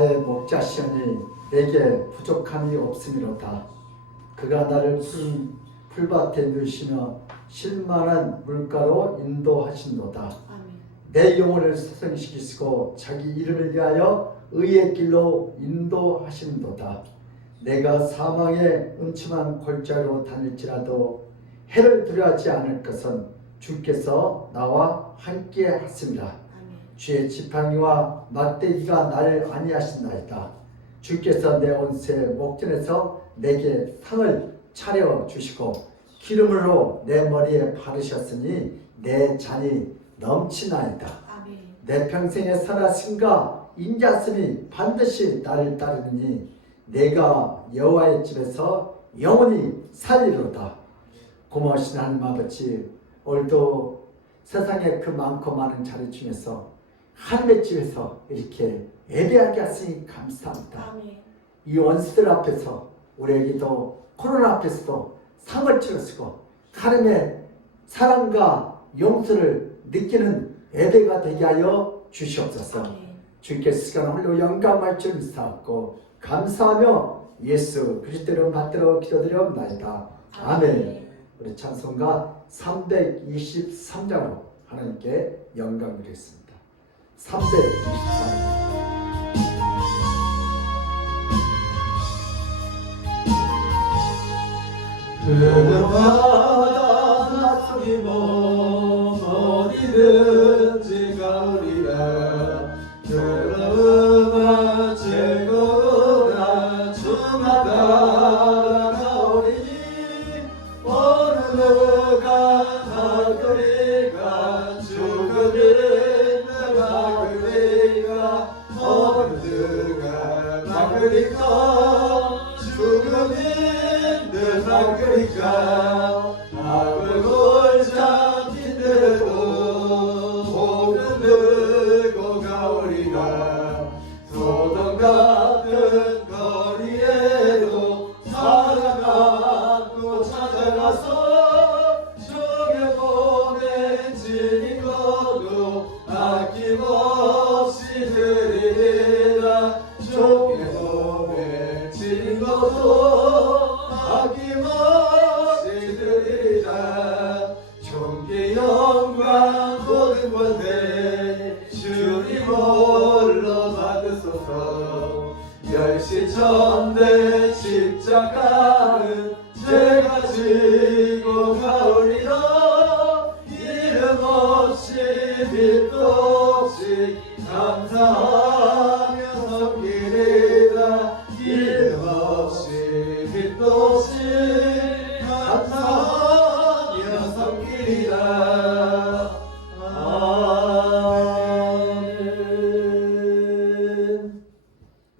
나의 목자시오니 내게 부족함이 없음이로다. 그가 나를 푸른 풀밭에 누시며 쉴만한 물가로 인도하신도다. 아멘. 내 영혼을 소생시키시고 자기 이름을 위하여 의의 길로 인도하신도다. 내가 사망의 음침한 골짜기로 다닐지라도 해를 두려워하지 않을 것은 주께서 나와 함께 하심이라. 아멘. 주의 지팡이와 막대기가 나를 안위하신나이다. 주께서 내 온세 목전에서 내게 상을 차려 주시고 기름으로 내 머리에 바르셨으니 내 잔이 넘치나이다. 아멘. 내 평생의 선하심과 인자심이 반드시 나를 따르느니 내가 여호와의 집에서 영원히 살리로다. 고마우신 하나님 아버지, 오늘도 세상에 그 많고 많은 자리 중에서 하나님의 집에서 이렇게 예배하게 하시니 감사합니다. 아멘. 이 원수들 앞에서 우리에게도 코로나 앞에서도 상을 치르시고 하나님의 사랑과 용서를 느끼는 예배가 되게 하여 주시옵소서. 아멘. 주께 시간 홀로 영감할 줄 믿사옵고 감사하며 예수 그리스도를 받들어 기도드려옵나이다. 아멘. 우리 찬송가 323장으로 하나님께 영광 드리겠습니다. 323장. 흐르는 바다 나서기모 어디든지 가으리라. 더러우나 즐거우나 주마다 가오리니 어느 누가 나그리가 죽으리는 나그리가 어느 누가 나그리가 죽으리는 나그리가 악을 잡힌대도 혹은 누고 가오리라. 소돔 같은 거리에도 사랑하고 찾아가서 죽여보낸 진거도 아낌없이 드리리라. 죽여보낸 진거도 아낌없이 드리리라. 존귀 영광 모든 권세 주님 홀로 받으소서. 멸시천대 십자가는 제가 지고 가오리라. 이름 없이 빛도 없이 감사하며 섬기리라. 이름 없이 빛도 없이 감사하며 섬기리라. 아멘.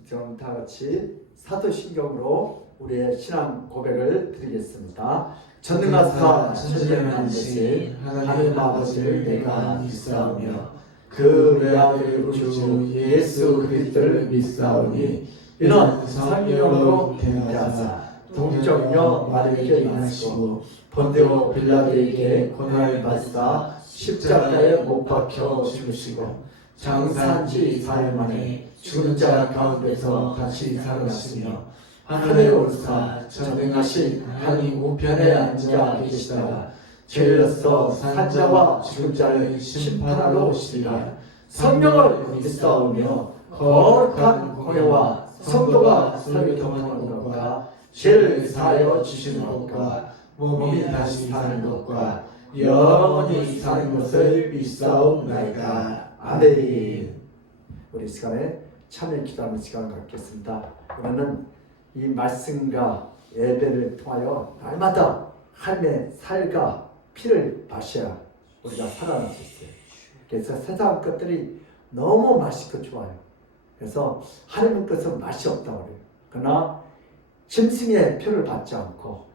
그럼 다 같이 사도신경으로 우리의 신앙 고백을 드리겠습니다. 전능하사 천지만신 하나님 아버지를 내가 믿사오며 그 외아들 주 예수 그리스도를 믿사오니 이는 성령으로 태어나사 동정녀 마리아에게 임하시고 본디오 빌라도에게 고난을 받으사 십자가에 못 박혀 죽으시고 장사한 지 4일 만에 죽은 자 가운데서 다시 살아났으며 하늘에 오르사 전능하신 하나님 우편에 앉아 계시다가 죄로서 산자와 죽은 자를 심판하러 오시리라. 성령을 믿사오며 거룩한 공회와 성도가 서로 통하는 것과 죄를 사하여 주시는 것과 몸이 다시 사는 것과 영원히 사는 것을 믿사옵나이다. 아멘. 우리 시간에 참여 기도하는 시간을 갖겠습니다. 우리는 이 말씀과 예배를 통하여 날마다 하나님의 살과 피를 마셔야 우리가 살아날 수 있어요. 그래서 세상 것들이 너무 맛있고 좋아요. 그래서 하나님 것은 맛이 없다고 그래요. 그러나 짐승의 표를 받지 않고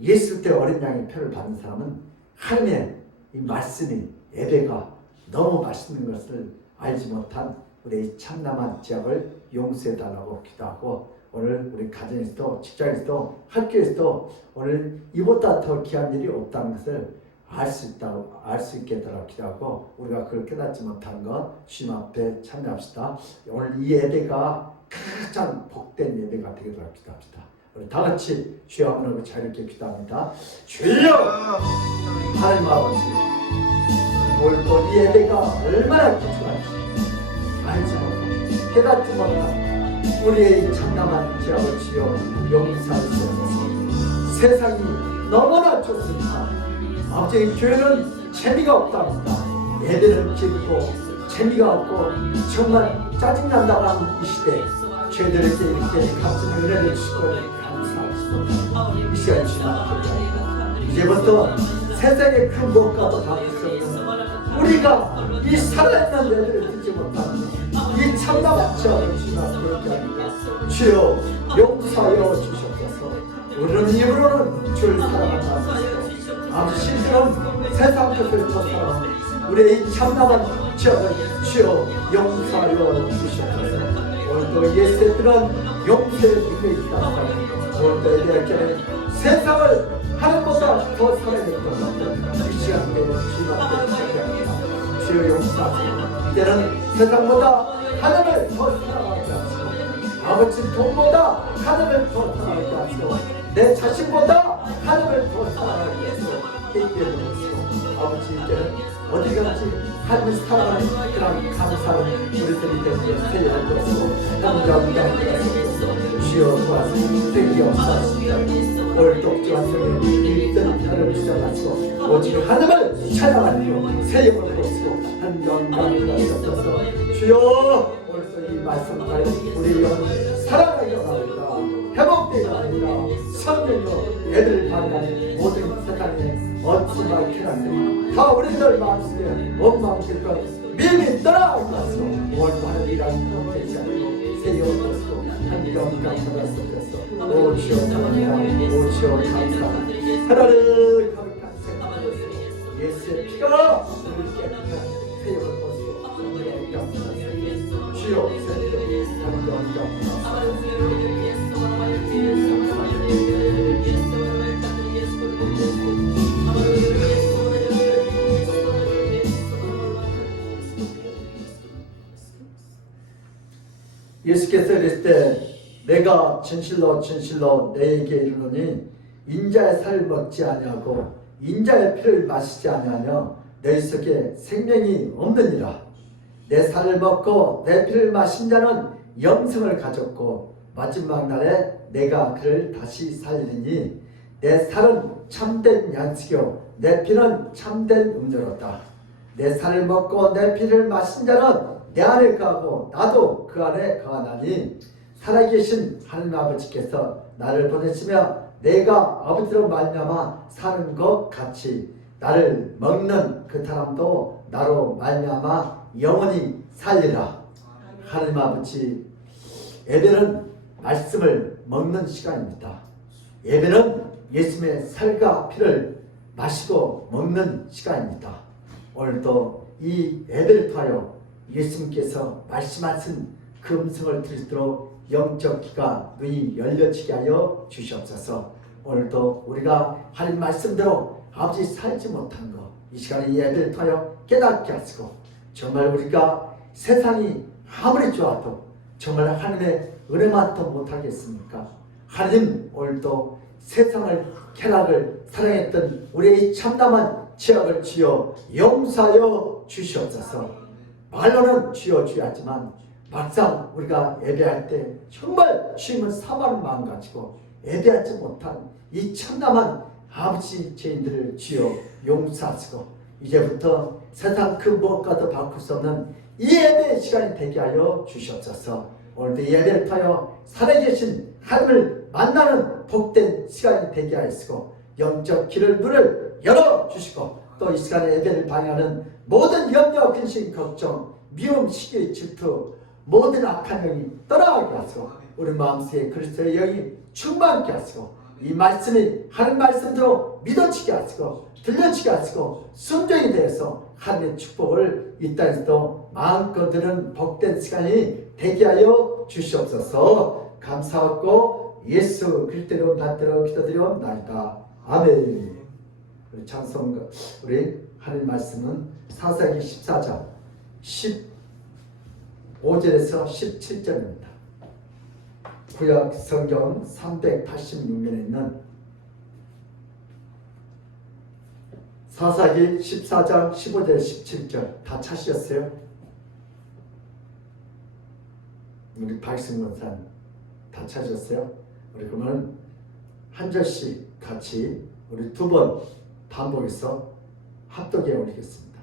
예수 때 어린 양의 표를 받는 사람은 하나님의 이 말씀이 예배가 너무 맛있는 것을 알지 못한 우리 참남한 지역을 용서해달라고 기도하고 오늘 우리 가정에서도 직장에서도 학교에서도 오늘 이보다 더 귀한 일이 없다는 것을 알 수 있다고 알 수 있게 해달라고 기도하고 우리가 그걸 깨닫지 못한 것 주님 앞에 참여합시다. 오늘 이 예배가 가장 복된 예배가 되도록 기도합시다. 우리 다 같이 주여 한번 자유롭게 기도합니다. 주여 하나님 아버지 오늘 또 이 예배가 얼마나 귀중한지 알지 못하고 깨닫지 못하고 우리의 이 참담한 죄악을 주여 용서하시옵소서. 세상이 너무나 좋습니다. 아버지 교회는 재미가 없답니다. 예배는 길고 재미가 없고 정말 짜증난다고 하는 이 시대 죄들에게 이렇게 값진 은혜를 주시고 감사합니다. 이 시간 지나갑니다. 이제부터 세상의 그 무엇과도 다를 수 없는 우리가 이 살아있는 예배를 듣지 못하는 이 참담한 죄악을 주님 앞에 얘기합니다. 주여 용서하여 주시옵소서. 우리는 입으로는 주를 사랑한다. 아버지 실제로는 세상 것을 쫓아가는 우리의 이 참담한 죄악을 주여 용서하여 주시옵소서. 오늘도 예수의 그런 용서의 능력이 있다. 오늘도 예배할 때는 세상을 하늘보다 더 사랑했던 것들 이 시간에 주님 앞에 기도합니다. 주여 용서하시고 이제는 세상보다 하늘을 더 사랑하게 하시고 아버지 돈보다 하늘을 더 사랑하게 하시고 내 자신보다 하늘을 더 사랑하게 하시고 깨끗해지고 아버지 이제는 어디 갔지 하늘을 사랑하는 그런 감사한 우리들이 되는 새해를 주시고 감사합니다. 주여 도와주시고 되게 없사십니다. 오늘 독주한 성에 일들을 하늘을 주장하시고 오직 하늘을 찬양하시고 새 영을 보시고 한영광을 주여 오늘 이 말씀까지 우리 영을 사랑하게 합니다. 회복되게 합니다. 성령으로 애들을 만나는 모든 세상에 어찌나 캐나들 다 우리들 마음속에 원망들과 미움이 떠나가게 하시고 오늘도 하늘이라는 되지 않고 새 영을 보시고 한영광을 쏟아서 오 주여 감사합니다. 오 주여 감사합니다. 하나를 거룩한 생명을 예수의 피가 우리를 깨끗한 새 영을 보시고 한영광을 주여 새벽 한영광을 예수께서 이랬을 때 내가 진실로 진실로 너에게 이르노니 인자의 살을 먹지 아니하고 인자의 피를 마시지 아니하며 너희 속에 생명이 없느니라. 내 살을 먹고 내 피를 마신 자는 영생을 가졌고 마지막 날에 내가 그를 다시 살리니 내 살은 참된 양식이요 내 피는 참된 음료로다. 내 살을 먹고 내 피를 마신 자는 내 안에 거하고 나도 그 안에 거하나니 살아계신 하나님 아버지께서 나를 보내시며 내가 아버지로 말미암아 사는 것 같이 나를 먹는 그 사람도 나로 말미암아 영원히 살리라. 하나님 아버지 예배는 말씀을 먹는 시간입니다. 예배는 예수님의 살과 피를 마시고 먹는 시간입니다. 오늘도 이 예배를 통하여 예수님께서 말씀하신 그 음성을 들을 수 있도록 영적 귀가 눈이 열려지게 하여 주시옵소서. 오늘도 우리가 하나님 말씀대로 아버지 살지 못한 것 이 시간에 예배를 통하여 깨닫게 하시고 정말 우리가 세상이 아무리 좋아도 정말 하나님의 은혜만도 못하겠습니까? 하나님 오늘도 세상을 쾌락을 사랑했던 우리의 참담한 죄악을 주여 용서하여 주시옵소서. 말로는 주여 주여 하지만 막상 우리가 예배할 때 정말 주님을 사모하는 마음 가지고 예배하지 못한 이 참담한 아버지 죄인들을 주여 용서하시고 이제부터 세상 그 무엇과도 바꿀 수 없는 이 예배의 시간이 되게 하여 주시옵소서. 오늘도 예배를 통하여 살아계신 하나님을 만나는 복된 시간이 되게 하시고 영적 길을 문을 열어주시고 또 이 시간에 예배를 방해하는 모든 염려, 근심, 걱정, 미움, 시기, 질투 모든 악한 영이 떠나가게 하시고 우리 마음속에 그리스도의 영이 충만케 하시고 이 말씀이 하는 말씀대로 믿어지게 하시고 들려지게 하시고 순종이 되어서 하나님의 축복을 이 땅에서도 마음껏 드는 복된 시간이 되게 하여 주시옵소서. 감사하고 예수 그리스도로 받들어 기도드리옵나이다. 아멘. 우리 찬송 우리 하는 말씀은 사사기 14장 15절에서 17절입니다. 구약 성경 386면에 있는 사사기 14장 15절 17절 다 찾으셨어요? 우리 박승 권사님 다 찾으셨어요? 우리 그러면 한 절씩 같이 우리 두 번 반복해서 합독해 올리겠습니다.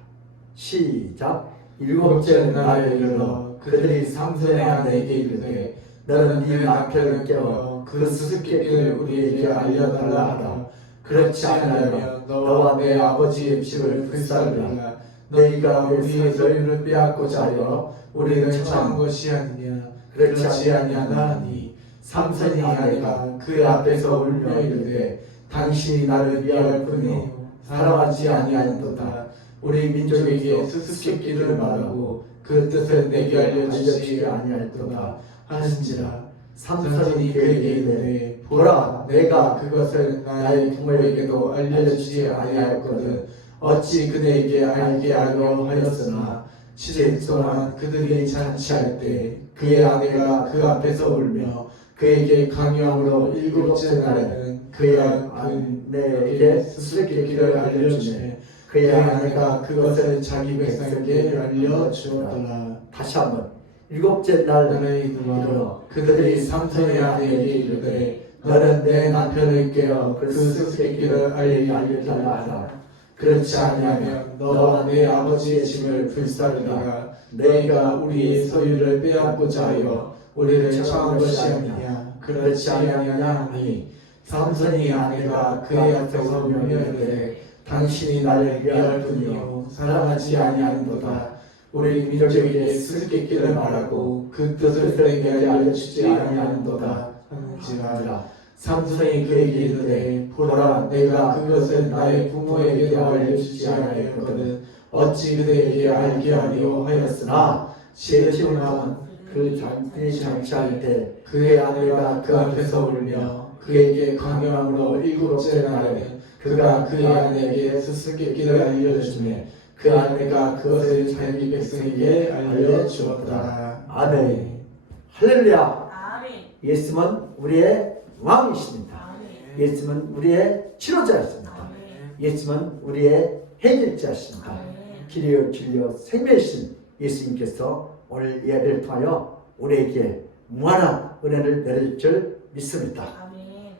시작. 일곱째 날에 이르러 그들이 삼손의 아내에게 이르되 너는 네 남편을 깨워 그 수수께끼를 우리에게 알려달라 하라. 그렇지 않으면 너와 내 아버지의 집을 불살르리라. 너희가 우리의 소유를 빼앗고자 하여 우리를 청한 것이 아니냐. 그렇지 아니하나니 삼손이 아내가 그 앞에서 울며 이르되 당신이 나를 위할 뿐이요 사랑하지 아니하는도다. 우리 민족에게 수수께끼를 말하고 그 뜻을 내게 알려주지 아니할도다 하는지라. 삼손이 그에게 이르되 보라, 내가 그것을 나의 부모에게도 알려주지 아니하였거든 어찌 그대에게 알게 하려 하였으나 7일 동안 그들이 잔치할 때 그의 아내가 그 앞에서 울며 그에게 강요함으로 7째 날에는 그의 아내에게 수수께끼를 알려주매 그의 아내가 그것을 자기 백성에게 알려주었더라. 다시 한번. 7째 날에 이르러 그들이 삼손의 아내에게 이르되 너는 내 남편을 깨어 그 수수께끼를 알려달라 하라. 그렇지 아니하면 너와 내 아버지의 집을 불사르리라. 너희가 우리의 소유를 빼앗고자 하여 우리를 청한 것이 아니냐. 그렇지 아니하니 삼손이 아내가 그의 앞에서 울며 이르되 당신이 나를 위할 뿐이요 사랑하지 아니하는도다. 우리 민족에게 수수께끼를 말하고 그 뜻을 내게 알려주지 아니하는도다 하는지라. 삼손이 그에게 이르되 보라, 내가 그것을 나의 부모에게도 알려주지 아니하였거든 어찌 그대에게 알게 하려 하였으나 7일 동안 그 잔치할 때 그의 아내가 그 앞에서 울며 그에게 강요함으로 7째 날에 그가 그의 아내에게 수수께끼를 알려주매 그 아내가 그것을 자기 백성에게 알려주었다. 아멘. 할렐루야. 아멘. 예수님은 우리의 왕이십니다. 아멘. 예수님은 우리의 치료자이십니다. 아멘. 예수님은 우리의 해결자이십니다. 아멘. 길이요 진리요 생명이신 예수님께서 오늘 예배를 통하여 우리에게 무한한 은혜를 내릴 줄 믿습니다. 아멘.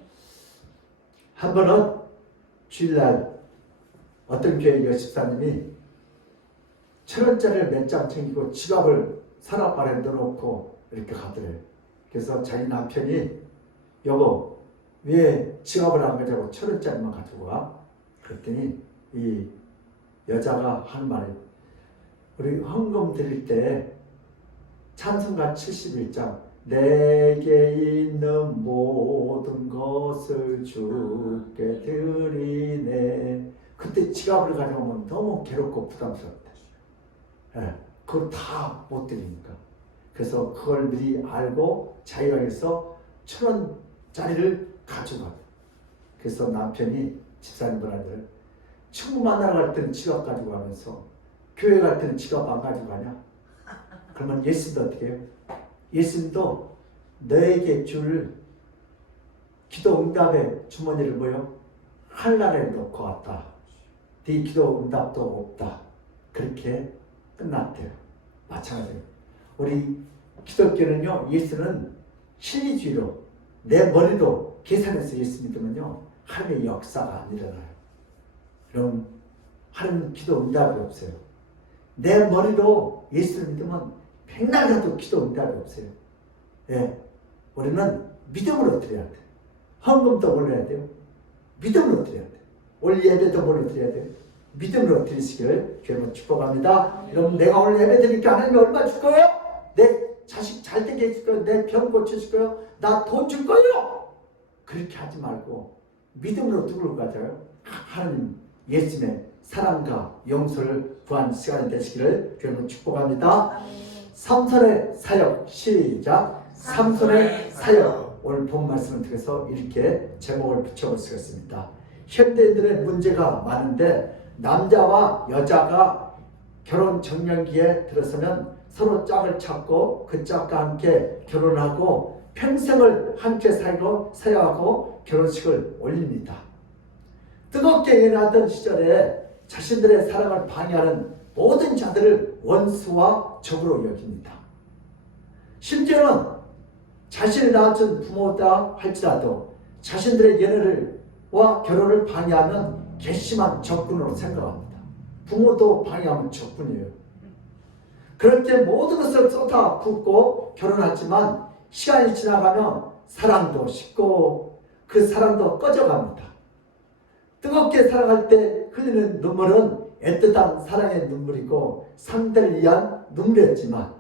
한 번은 주일날 어떤 교회 여집사님이 1,000원짜리를 몇 장 챙기고 지갑을 서랍 안에 넣어놓고 이렇게 가더래요. 그래서 자기 남편이 여보 왜 지갑을 안 가져가고 1,000원짜리만 가지고 와? 그랬더니 이 여자가 하는 말이 우리 헌금 드릴 때 찬송가 71장 내게 있는 모든 것을 주께 드리네. 그때 지갑을 가져오면 너무 괴롭고 부담스럽다. 그걸 다 못 드리니까. 그래서 그걸 미리 알고 자기가 해서 1,000원짜리를 가져가. 그래서 남편이 집사님들한테 친구 만나러 갈 때는 지갑 가지고 가면서 교회 갈 때는 지갑 안 가지고 가냐? 그러면 예수님도 어떻게 해요? 예수님도 너에게 줄 기도 응답의 주머니를 뭐요? 한란에 넣고 왔다. 네 기도 응답도 없다. 그렇게 끝났대요. 마찬가지로 우리 기독교는요, 예수는 실리주의로 내 머리로 계산해서 예수 믿으면요 하나님의 역사가 안 일어나요. 그럼 하나님 기도 응답이 없어요. 내 머리로 예수를 믿으면 백날 가도 기도 응답이 없어요. 예, 우리는 믿음으로 드려야 돼. 헌금도 올려야 돼요. 믿음으로 드려야 돼. 올 예배도 뭘로 드려야 돼요? 믿음으로 드리시기를 주님으로 축복합니다. 여러분, 내가 오늘 예배 드리니까 하나님이 얼마 줄 거예요? 내 자식 잘 되게 해줄 거예요? 내 병 고쳐줄 거예요? 나 돈 줄 거예요? 그렇게 하지 말고 믿음으로 누구를 가져요? 하나님 예수님의 사랑과 용서를 구한 시간이 되시기를 주님으로 축복합니다. 삼손의 사역 시작. 삼손의 사역. 오늘 본 말씀을 통해서 이렇게 제목을 붙여볼 수가 있습니다. 현대인들의 문제가 많은데 남자와 여자가 결혼 정년기에 들어서면 서로 짝을 찾고 그 짝과 함께 결혼하고 평생을 함께 살고 살아야 하고 결혼식을 올립니다. 뜨겁게 연애하던 시절에 자신들의 사랑을 방해하는 모든 자들을 원수와 적으로 여깁니다. 심지어는 자신을 낳아준 부모다 할지라도 자신들의 연애와 결혼을 방해하면 괘씸한 적군으로 생각합니다. 부모도 방해하면 적군이에요. 그렇게 모든 것을 쏟아붓고 결혼하지만 시간이 지나가면 사랑도 식고 그 사랑도 꺼져갑니다. 뜨겁게 사랑할 때 흘리는 눈물은 애틋한 사랑의 눈물이고 상대를 위한 눈물이었지만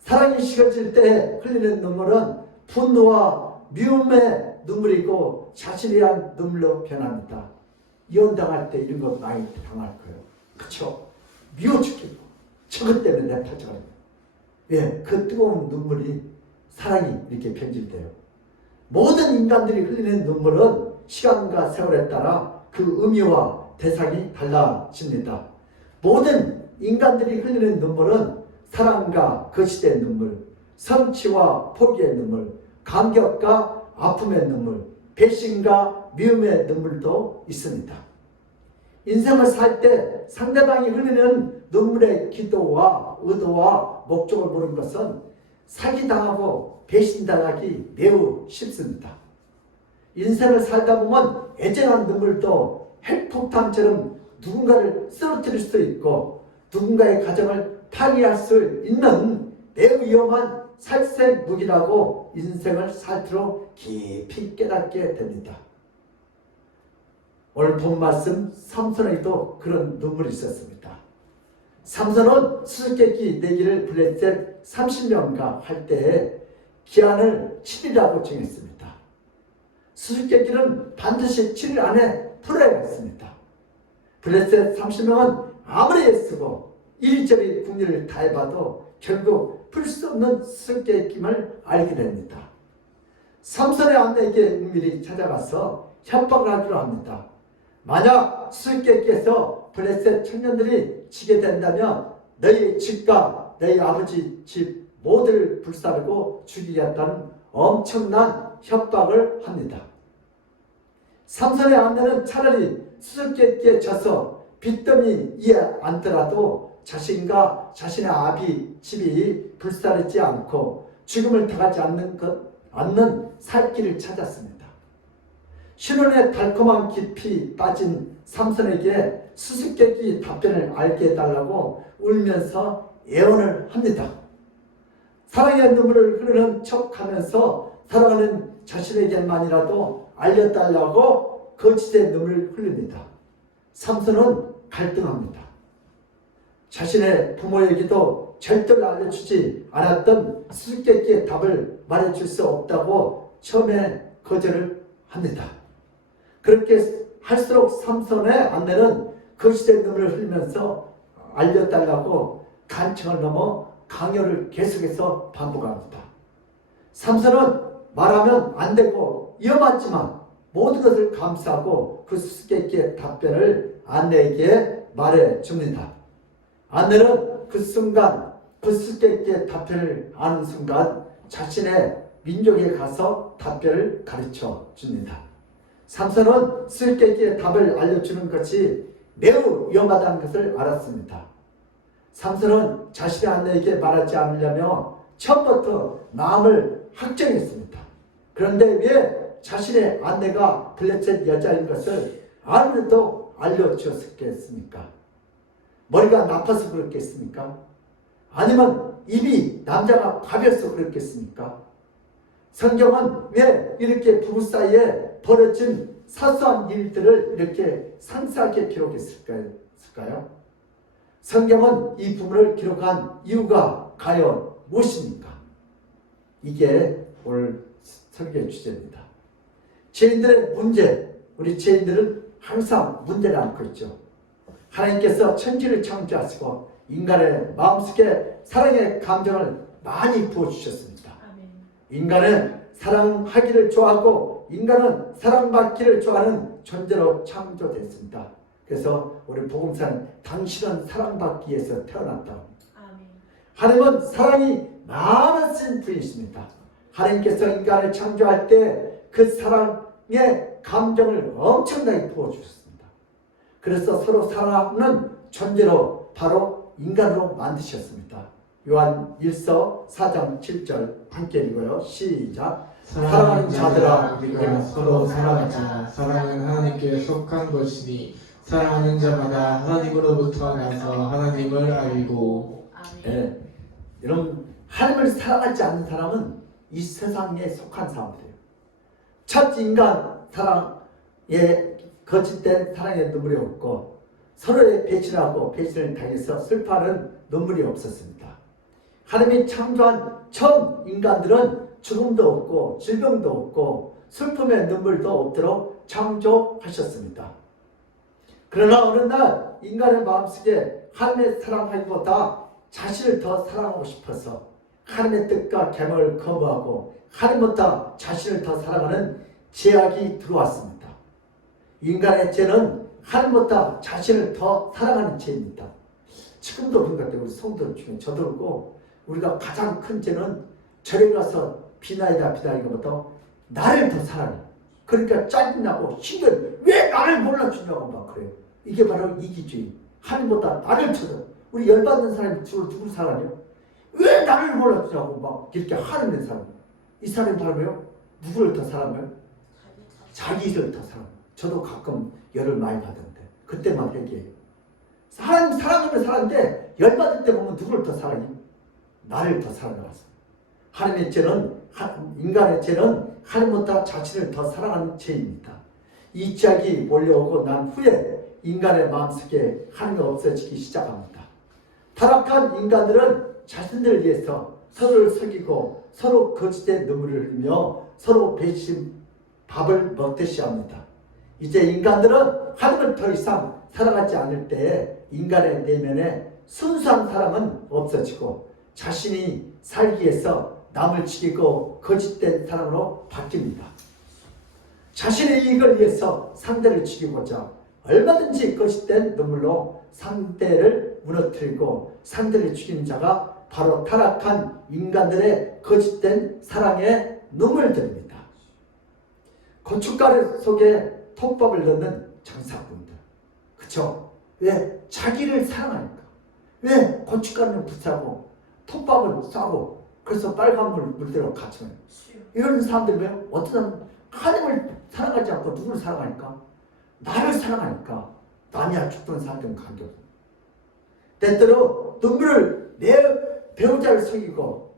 사랑이 식어질 때 흘리는 눈물은 분노와 미움의 눈물이고 자신을 위한 눈물로 변합니다. 이혼당할 때 이런 거 많이 당할 거예요. 그렇죠? 미워 죽겠고 저것 때문에 내 터져가요. 왜? 그 뜨거운 눈물이 사랑이 이렇게 변질돼요. 모든 인간들이 흘리는 눈물은 시간과 세월에 따라 그 의미와 대상이 달라집니다. 모든 인간들이 흘리는 눈물은 사랑과 거시된 눈물, 성취와 포기의 눈물, 감격과 아픔의 눈물, 배신과 미움의 눈물도 있습니다. 인생을 살 때 상대방이 흘리는 눈물의 기도와 의도와 목적을 모르는 것은 사기당하고 배신당하기 매우 쉽습니다. 인생을 살다 보면 애절한 눈물도 핵폭탄처럼 누군가를 쓰러뜨릴 수 있고 누군가의 가정을 파괴할 수 있는 매우 위험한 살색 무기라고 인생을 살도록 깊이 깨닫게 됩니다. 오늘 본 말씀 삼손에게도 그런 눈물이 있었습니다. 삼손은 수수께끼 내기를 블레셋 30명과 할 때에 기한을 7일이라고 정했습니다. 수수께끼는 반드시 7일 안에 풀어야 했습니다. 블레셋 30명은 아무리 애쓰고 이리저리 궁리를 다해봐도 결국 풀 수 없는 수수께끼임을 알게 됩니다. 삼손의 아내에게 은밀히 찾아가서 협박을 하기로 합니다. 만약 수수께끼에서 블레셋 청년들이 지게 된다면 너희 집과 너희 아버지 집 모두를 불사르고 죽이겠다는 엄청난 협박을 합니다. 삼손의 아내는 차라리 수수께끼에 져서 빚더미 이에 앉더라도 자신과 자신의 아비 집이 불사르지 않고 죽음을 당하지 않는 살 길을 찾았습니다. 신혼의 달콤한 깊이 빠진 삼손에게 수수께끼 답변을 알게 해달라고 울면서 애원을 합니다. 사랑의 눈물을 흐르는 척하면서 사랑하는 자신에게만이라도 알려달라고 거짓의 눈물을 흘립니다. 삼손은 갈등합니다. 자신의 부모에게도 절대로 알려주지 않았던 수수께끼의 답을 말해줄 수 없다고 처음에 거절을 합니다. 그렇게 할수록 삼손의 아내는 거짓의 눈물을 흘리면서 알려달라고 간청을 넘어 강요를 계속해서 반복합니다. 삼손은 말하면 안 되고 위험하지만 모든 것을 감수하고 그 수수께끼의 답변을 아내에게 말해줍니다. 아내는 그 순간 그 수수께끼의 답변을 아는 순간 자신의 민족에 가서 답변을 가르쳐 줍니다. 삼손은 수수께끼의 답을 알려주는 것이 매우 위험하다는 것을 알았습니다. 삼손은 자신의 아내에게 말하지 않으려며 처음부터 마음을 확정했습니다. 그런데 왜 자신의 아내가 블레셋 여자인 것을 아무래도 알려주었겠습니까? 머리가 나빠서 그렇겠습니까? 아니면 입이 남자가 가벼워서 그렇겠습니까? 성경은 왜 이렇게 부부 사이에 벌어진 사소한 일들을 이렇게 상세하게 기록했을까요? 성경은 이 부분을 기록한 이유가 과연 무엇입니까? 이게 오늘 설교의 주제입니다. 죄인들의 문제, 우리 죄인들은 항상 문제를 안고 있죠. 하나님께서 천지를 창조하시고 인간의 마음속에 사랑의 감정을 많이 부어주셨습니다. 인간은 사랑하기를 좋아하고 인간은 사랑받기를 좋아하는 존재로 창조됐습니다. 그래서 우리 복음사는 당신은 사랑받기 위해서 태어났다. 하나님은 사랑이 많으신 분이십니다. 하나님께서 인간을 창조할 때 그 사랑의 감정을 엄청나게 부어주셨습니다. 그래서 서로 사랑하는 존재로 바로 인간으로 만드셨습니다. 요한 1서 4장 7절 함께 읽어요. 시작. 사랑하는 자들아 우리가 서로 사랑하자. 사랑은 하나님께 속한 것이니 사랑하는 자마다 하나님으로부터 나서 하나님을 알고. 네. 여러분, 하나님을 사랑하지 않는 사람은 이 세상에 속한 사람들이에요. 첫 인간 사랑에 거짓된 사랑의 눈물이 없고 서로의 배신하고 배신을 당해서 슬퍼하는 눈물이 없었습니다. 하나님이 창조한 처음 인간들은 죽음도 없고 질병도 없고 슬픔의 눈물도 없도록 창조하셨습니다. 그러나 어느 날 인간의 마음속에 하나님의 사랑하기보다 자신을 더 사랑하고 싶어서 하나님의 뜻과 계명을 거부하고 하나님보다 자신을 더 사랑하는 죄악이 들어왔습니다. 인간의 죄는 하나님보다 자신을 더 사랑하는 죄입니다. 지금도 그런 것 같아요. 우리 성도 중에 저도 그렇고 우리가 가장 큰 죄는 절에 가서 비나이다 비나이기보다 나를 더 사랑해. 그러니까 짜증나고 신경 왜 나를 몰라주냐고 막 그래요. 이게 바로 이기주의. 하나님보다 나를 쳐서 우리 열받는 사람이 주로 누굴 사랑해요? 왜 나를 몰라주냐고 막 이렇게 화내는 사람. 이 사람이 바로요? 누구를 더 사랑해요? 자기를 더 사랑해요. 저도 가끔 열을 많이 받는데 그때만 회개해요. 사랑하면 사랑하는데 열받을 때 보면 누구를 더 사랑해? 나를 더 사랑해왔어. 하나님의 죄는 인간의 죄는 하나님보다 자신을 더 사랑하는 죄입니다. 이 죄악이 몰려오고 난 후에 인간의 마음속에 하나님이 없어지기 시작합니다. 타락한 인간들은 자신들을 위해서 서로를 속이고 서로 거짓된 눈물을 흘리며 서로 배신 밥을 먹듯이 합니다. 이제 인간들은 하나님을 더 이상 사랑하지 않을 때에 인간의 내면에 순수한 사랑은 없어지고 자신이 살기 위해서 남을 죽이고 거짓된 사랑으로 바뀝니다. 자신의 이익을 위해서 상대를 죽이고자 얼마든지 거짓된 눈물로 상대를 무너뜨리고 상대를 죽이는 자가 바로 타락한 인간들의 거짓된 사랑의 눈물들입니다. 고춧가루 속에 톱밥을 넣는 장사꾼들. 그쵸? 왜? 자기를 사랑하니까. 왜? 고춧가루는 비싸고 톱밥을 싸고 그래서 빨간물 물대로 갇혀요. 이런 사람들 왜? 어떤 사람은 하나님을 사랑하지 않고 누구를 사랑하니까? 나를 사랑하니까 남이야 죽던 사람들은 관계없어. 때때로 눈물을 내 배우자를 속이고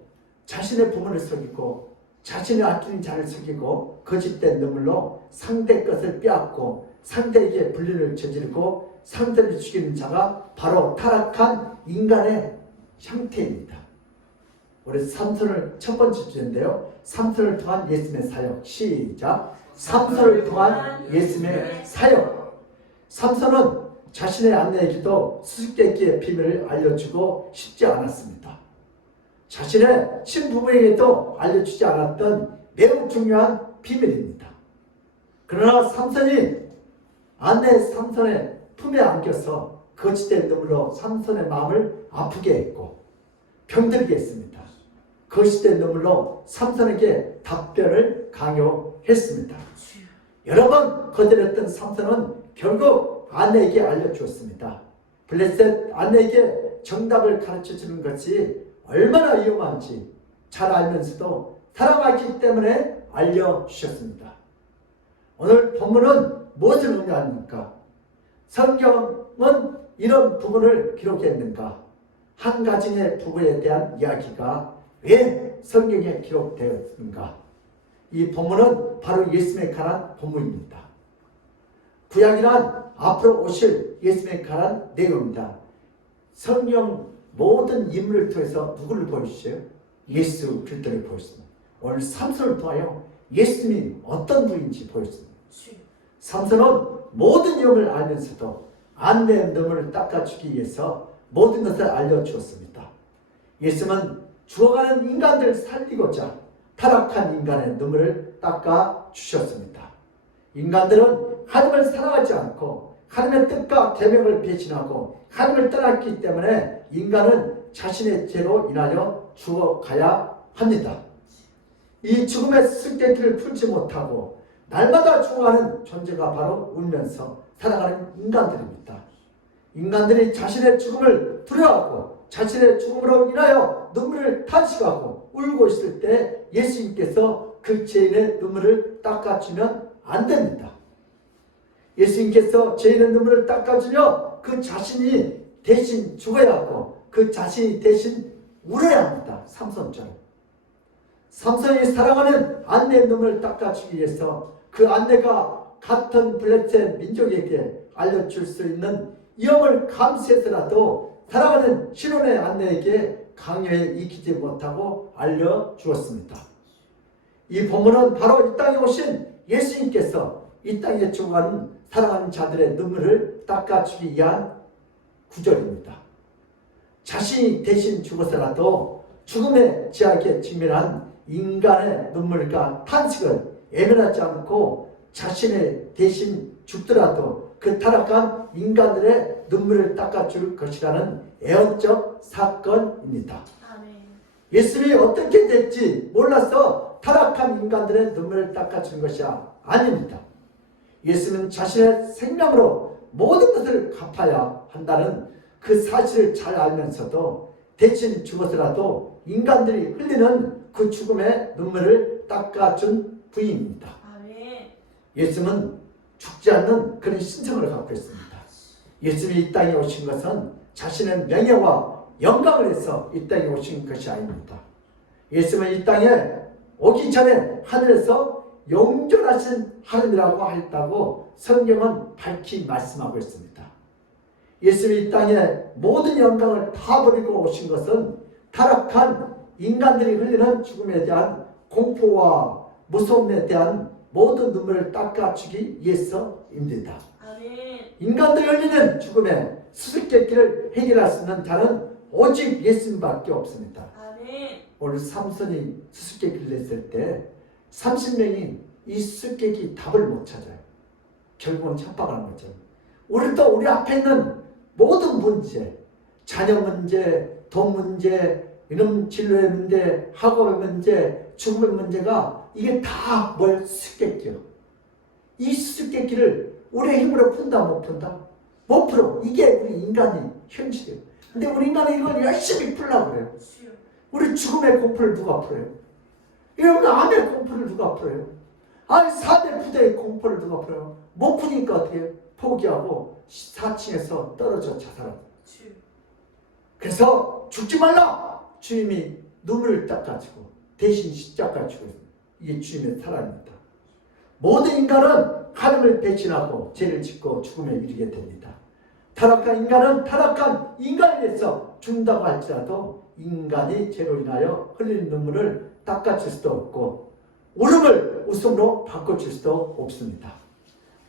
자신의 부모를 속이고 자신의 아끼는 자를 속이고 거짓된 눈물로 상대 것을 빼앗고 상대에게 불륜을 저지르고 상대를 죽이는 자가 바로 타락한 인간의 형태입니다. 우리 삼손을 첫 번째 주제인데요. 삼손을 통한 예수님의 사역. 시작. 삼손을 통한 예수님의 사역. 삼손은 자신의 아내에게도 수수께끼의 비밀을 알려주고 싶지 않았습니다. 자신의 신부부에게도 알려주지 않았던 매우 중요한 비밀입니다. 그러나 삼손이 아내 삼손의 품에 안겨서 거짓된 눈물로 삼손의 마음을 아프게 했고 병들게 했습니다. 거짓된 눈물로 삼손에게 답변을 강요했습니다. 여러 번 거절했던 삼손은 결국 아내에게 알려주었습니다. 블레셋 아내에게 정답을 가르쳐주는 것이 얼마나 위험한지 잘 알면서도 사랑하기 때문에 알려주셨습니다. 오늘 본문은 무엇을 의미합니까? 성경은 이런 부분을 기록했는가? 한 가정의 부부에 대한 이야기가 왜 성경에 기록되었는가? 이 본문은 바로 예수님에 관한 본문입니다. 구약이란 앞으로 오실 예수님에 관한 내용입니다. 성경 모든 인물을 통해서 누구를 보여주세요? 예수 그리스도를 보여줍니다. 오늘 삼손을 통하여 예수님이 어떤 분인지 보여줍니다. 삼손은 모든 내용을 알면서도 아내의 눈물을 닦아주기 위해서 모든 것을 알려주었습니다. 예수님은 죽어가는 인간들을 살리고자 타락한 인간의 눈물을 닦아 주셨습니다. 인간들은 하나님을 사랑하지 않고 하나님의 뜻과 계명을 배신하고 하나님을 떠났기 때문에 인간은 자신의 죄로 인하여 죽어가야 합니다. 이 죽음의 수수께끼를 풀지 못하고 날마다 죽어가는 존재가 바로 울면서 살아가는 인간들입니다. 인간들이 자신의 죽음을 두려워하고 자신의 죽음으로 인하여 눈물을 탄식하고 울고 있을 때 예수님께서 그 죄인의 눈물을 닦아주면 안 됩니다. 예수님께서 죄인의 눈물을 닦아주며 그 자신이 대신 죽어야 하고 그 자신이 대신 울어야 합니다. 삼손처럼. 삼손이 사랑하는 안내의 눈물을 닦아주기 위해서 그 안내가 같은 블레셋 민족에게 알려줄 수 있는 위험을 감수해서라도 사랑하는 시론의 안내에게 강요에 이기지 못하고 알려주었습니다. 이 본문은 바로 이 땅에 오신 예수님께서 이 땅에 죽어가는 사랑하는 자들의 눈물을 닦아주기 위한 구절입니다. 자신이 대신 죽어서라도 죽음의 제약에 직면한 인간의 눈물과 탄식을 애면하지 않고 자신의 대신 죽더라도 그 타락한 인간들의 눈물을 닦아줄 것이라는 애언적 사건입니다. 예수님이 어떻게 될지 몰라서 타락한 인간들의 눈물을 닦아주는 것이 아닙니다. 예수는 자신의 생명으로 모든 것을 갚아야 한다는 그 사실을 잘 알면서도 대신 죽어서라도 인간들이 흘리는 그 죽음의 눈물을 닦아준 부인입니다. 예수는 죽지 않는 그런 신성을 갖고 있습니다. 예수님이 이 땅에 오신 것은 자신의 명예와 영광을 해서 이 땅에 오신 것이 아닙니다. 예수님은 이 땅에 오기 전에 하늘에서 영존하신 하나님이라고 했다고 성경은 밝히 말씀하고 있습니다. 예수님이 이 땅에 모든 영광을 다 버리고 오신 것은 타락한 인간들이 흘리는 죽음에 대한 공포와 무서움에 대한 모든 눈물을 닦아주기 위해서입니다. 인간들이 흘리는 죽음의 수수께끼를 해결할 수 있는 자는 오직 예수님밖에 없습니다. 오늘 삼손이 수수께끼를 냈을 때 30명이 이 수수께끼 답을 못 찾아요. 결국은 협박하는 거죠. 우리도 우리 앞에 있는 모든 문제, 자녀 문제, 돈 문제, 이런 진로의 문제, 학업의 문제, 죽음의 문제가 이게 다 뭘 수수께끼요. 이 수수께끼를 우리의 힘으로 푼다 못 푼다? 못 풀어. 이게 우리 인간의 현실이에요. 근데 우리 인간은 이걸 열심히 풀려고 그래요. 우리 죽음의 공포를 누가 풀어요? 여러분 암의 공포를 누가 풀어요? 아니 사대 부대의 공포를 누가 풀어요? 못 푸니까 어떻게 포기하고 4층에서 떨어져 자살합니다. 그래서 죽지 말라! 주님이 눈물을 닦아주고 대신 십자가 주고 이게 주님의 사랑입니다. 모든 인간은 하나님을 배신하고 죄를 짓고 죽음에 이르게 됩니다. 타락한 인간은 타락한 인간에 대해서 죽는다고 할지라도 인간이 죄로 인하여 흘리는 눈물을 닦아줄 수도 없고 울음을 웃음으로 바꿔줄 수도 없습니다.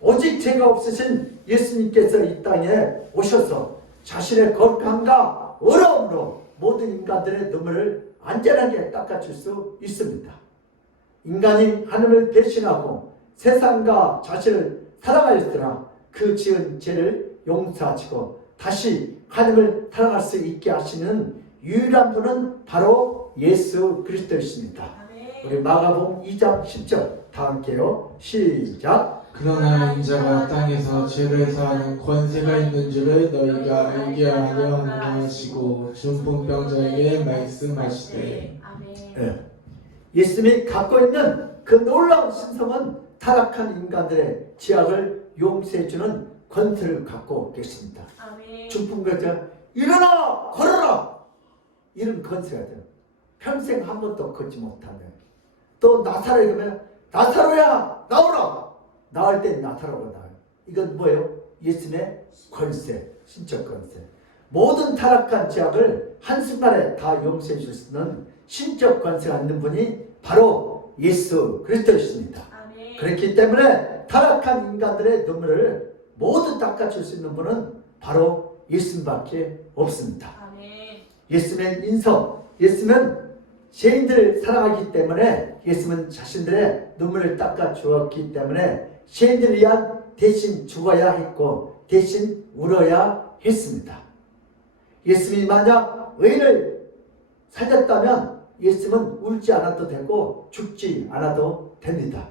오직 죄가 없으신 예수님께서 이 땅에 오셔서 자신의 거룩함과 어려움으로 모든 인간들의 눈물을 안전하게 닦아줄 수 있습니다. 인간이 하나님을 배신하고 세상과 자신을 사랑하였으나 그 지은 죄를 용서하시고 다시 하나님을 사랑할 수 있게 하시는 유일한 분은 바로 예수 그리스도이십니다. 우리 마가복음 2장 10절 다 함께요. 시작. 그러나 인자가 땅에서 죄를 사하는 권세가 있는 줄을 너희가 알게 하려 하노라 하시고 중풍병자에게 말씀하시되. 네. 예수님이 갖고 있는 그 놀라운 신성은 타락한 인간들의 죄악을 용서해주는 권세를 갖고 계십니다. 중풍병자 일어나 걸어라 이런 권세가 돼요. 평생 한 번도 걷지 못하면 또 나사로에 가면 나사로야 나오라 나올 때 나타나고 나와요. 이건 뭐예요? 예수님의 권세, 신적 권세. 모든 타락한 죄악을 한순간에 다 용서해 줄 수 있는 신적 권세가 있는 분이 바로 예수 그리스도이십니다. 그렇기 때문에 타락한 인간들의 눈물을 모두 닦아줄 수 있는 분은 바로 예수님밖에 없습니다. 예수님의 인성, 예수님은 죄인들을 사랑하기 때문에 예수님은 자신들의 눈물을 닦아 주었기 때문에 죄인들을 위한 대신 죽어야 했고 대신 울어야 했습니다. 예수님이 만약 의인을 살렸다면 예수님은 울지 않아도 되고 죽지 않아도 됩니다.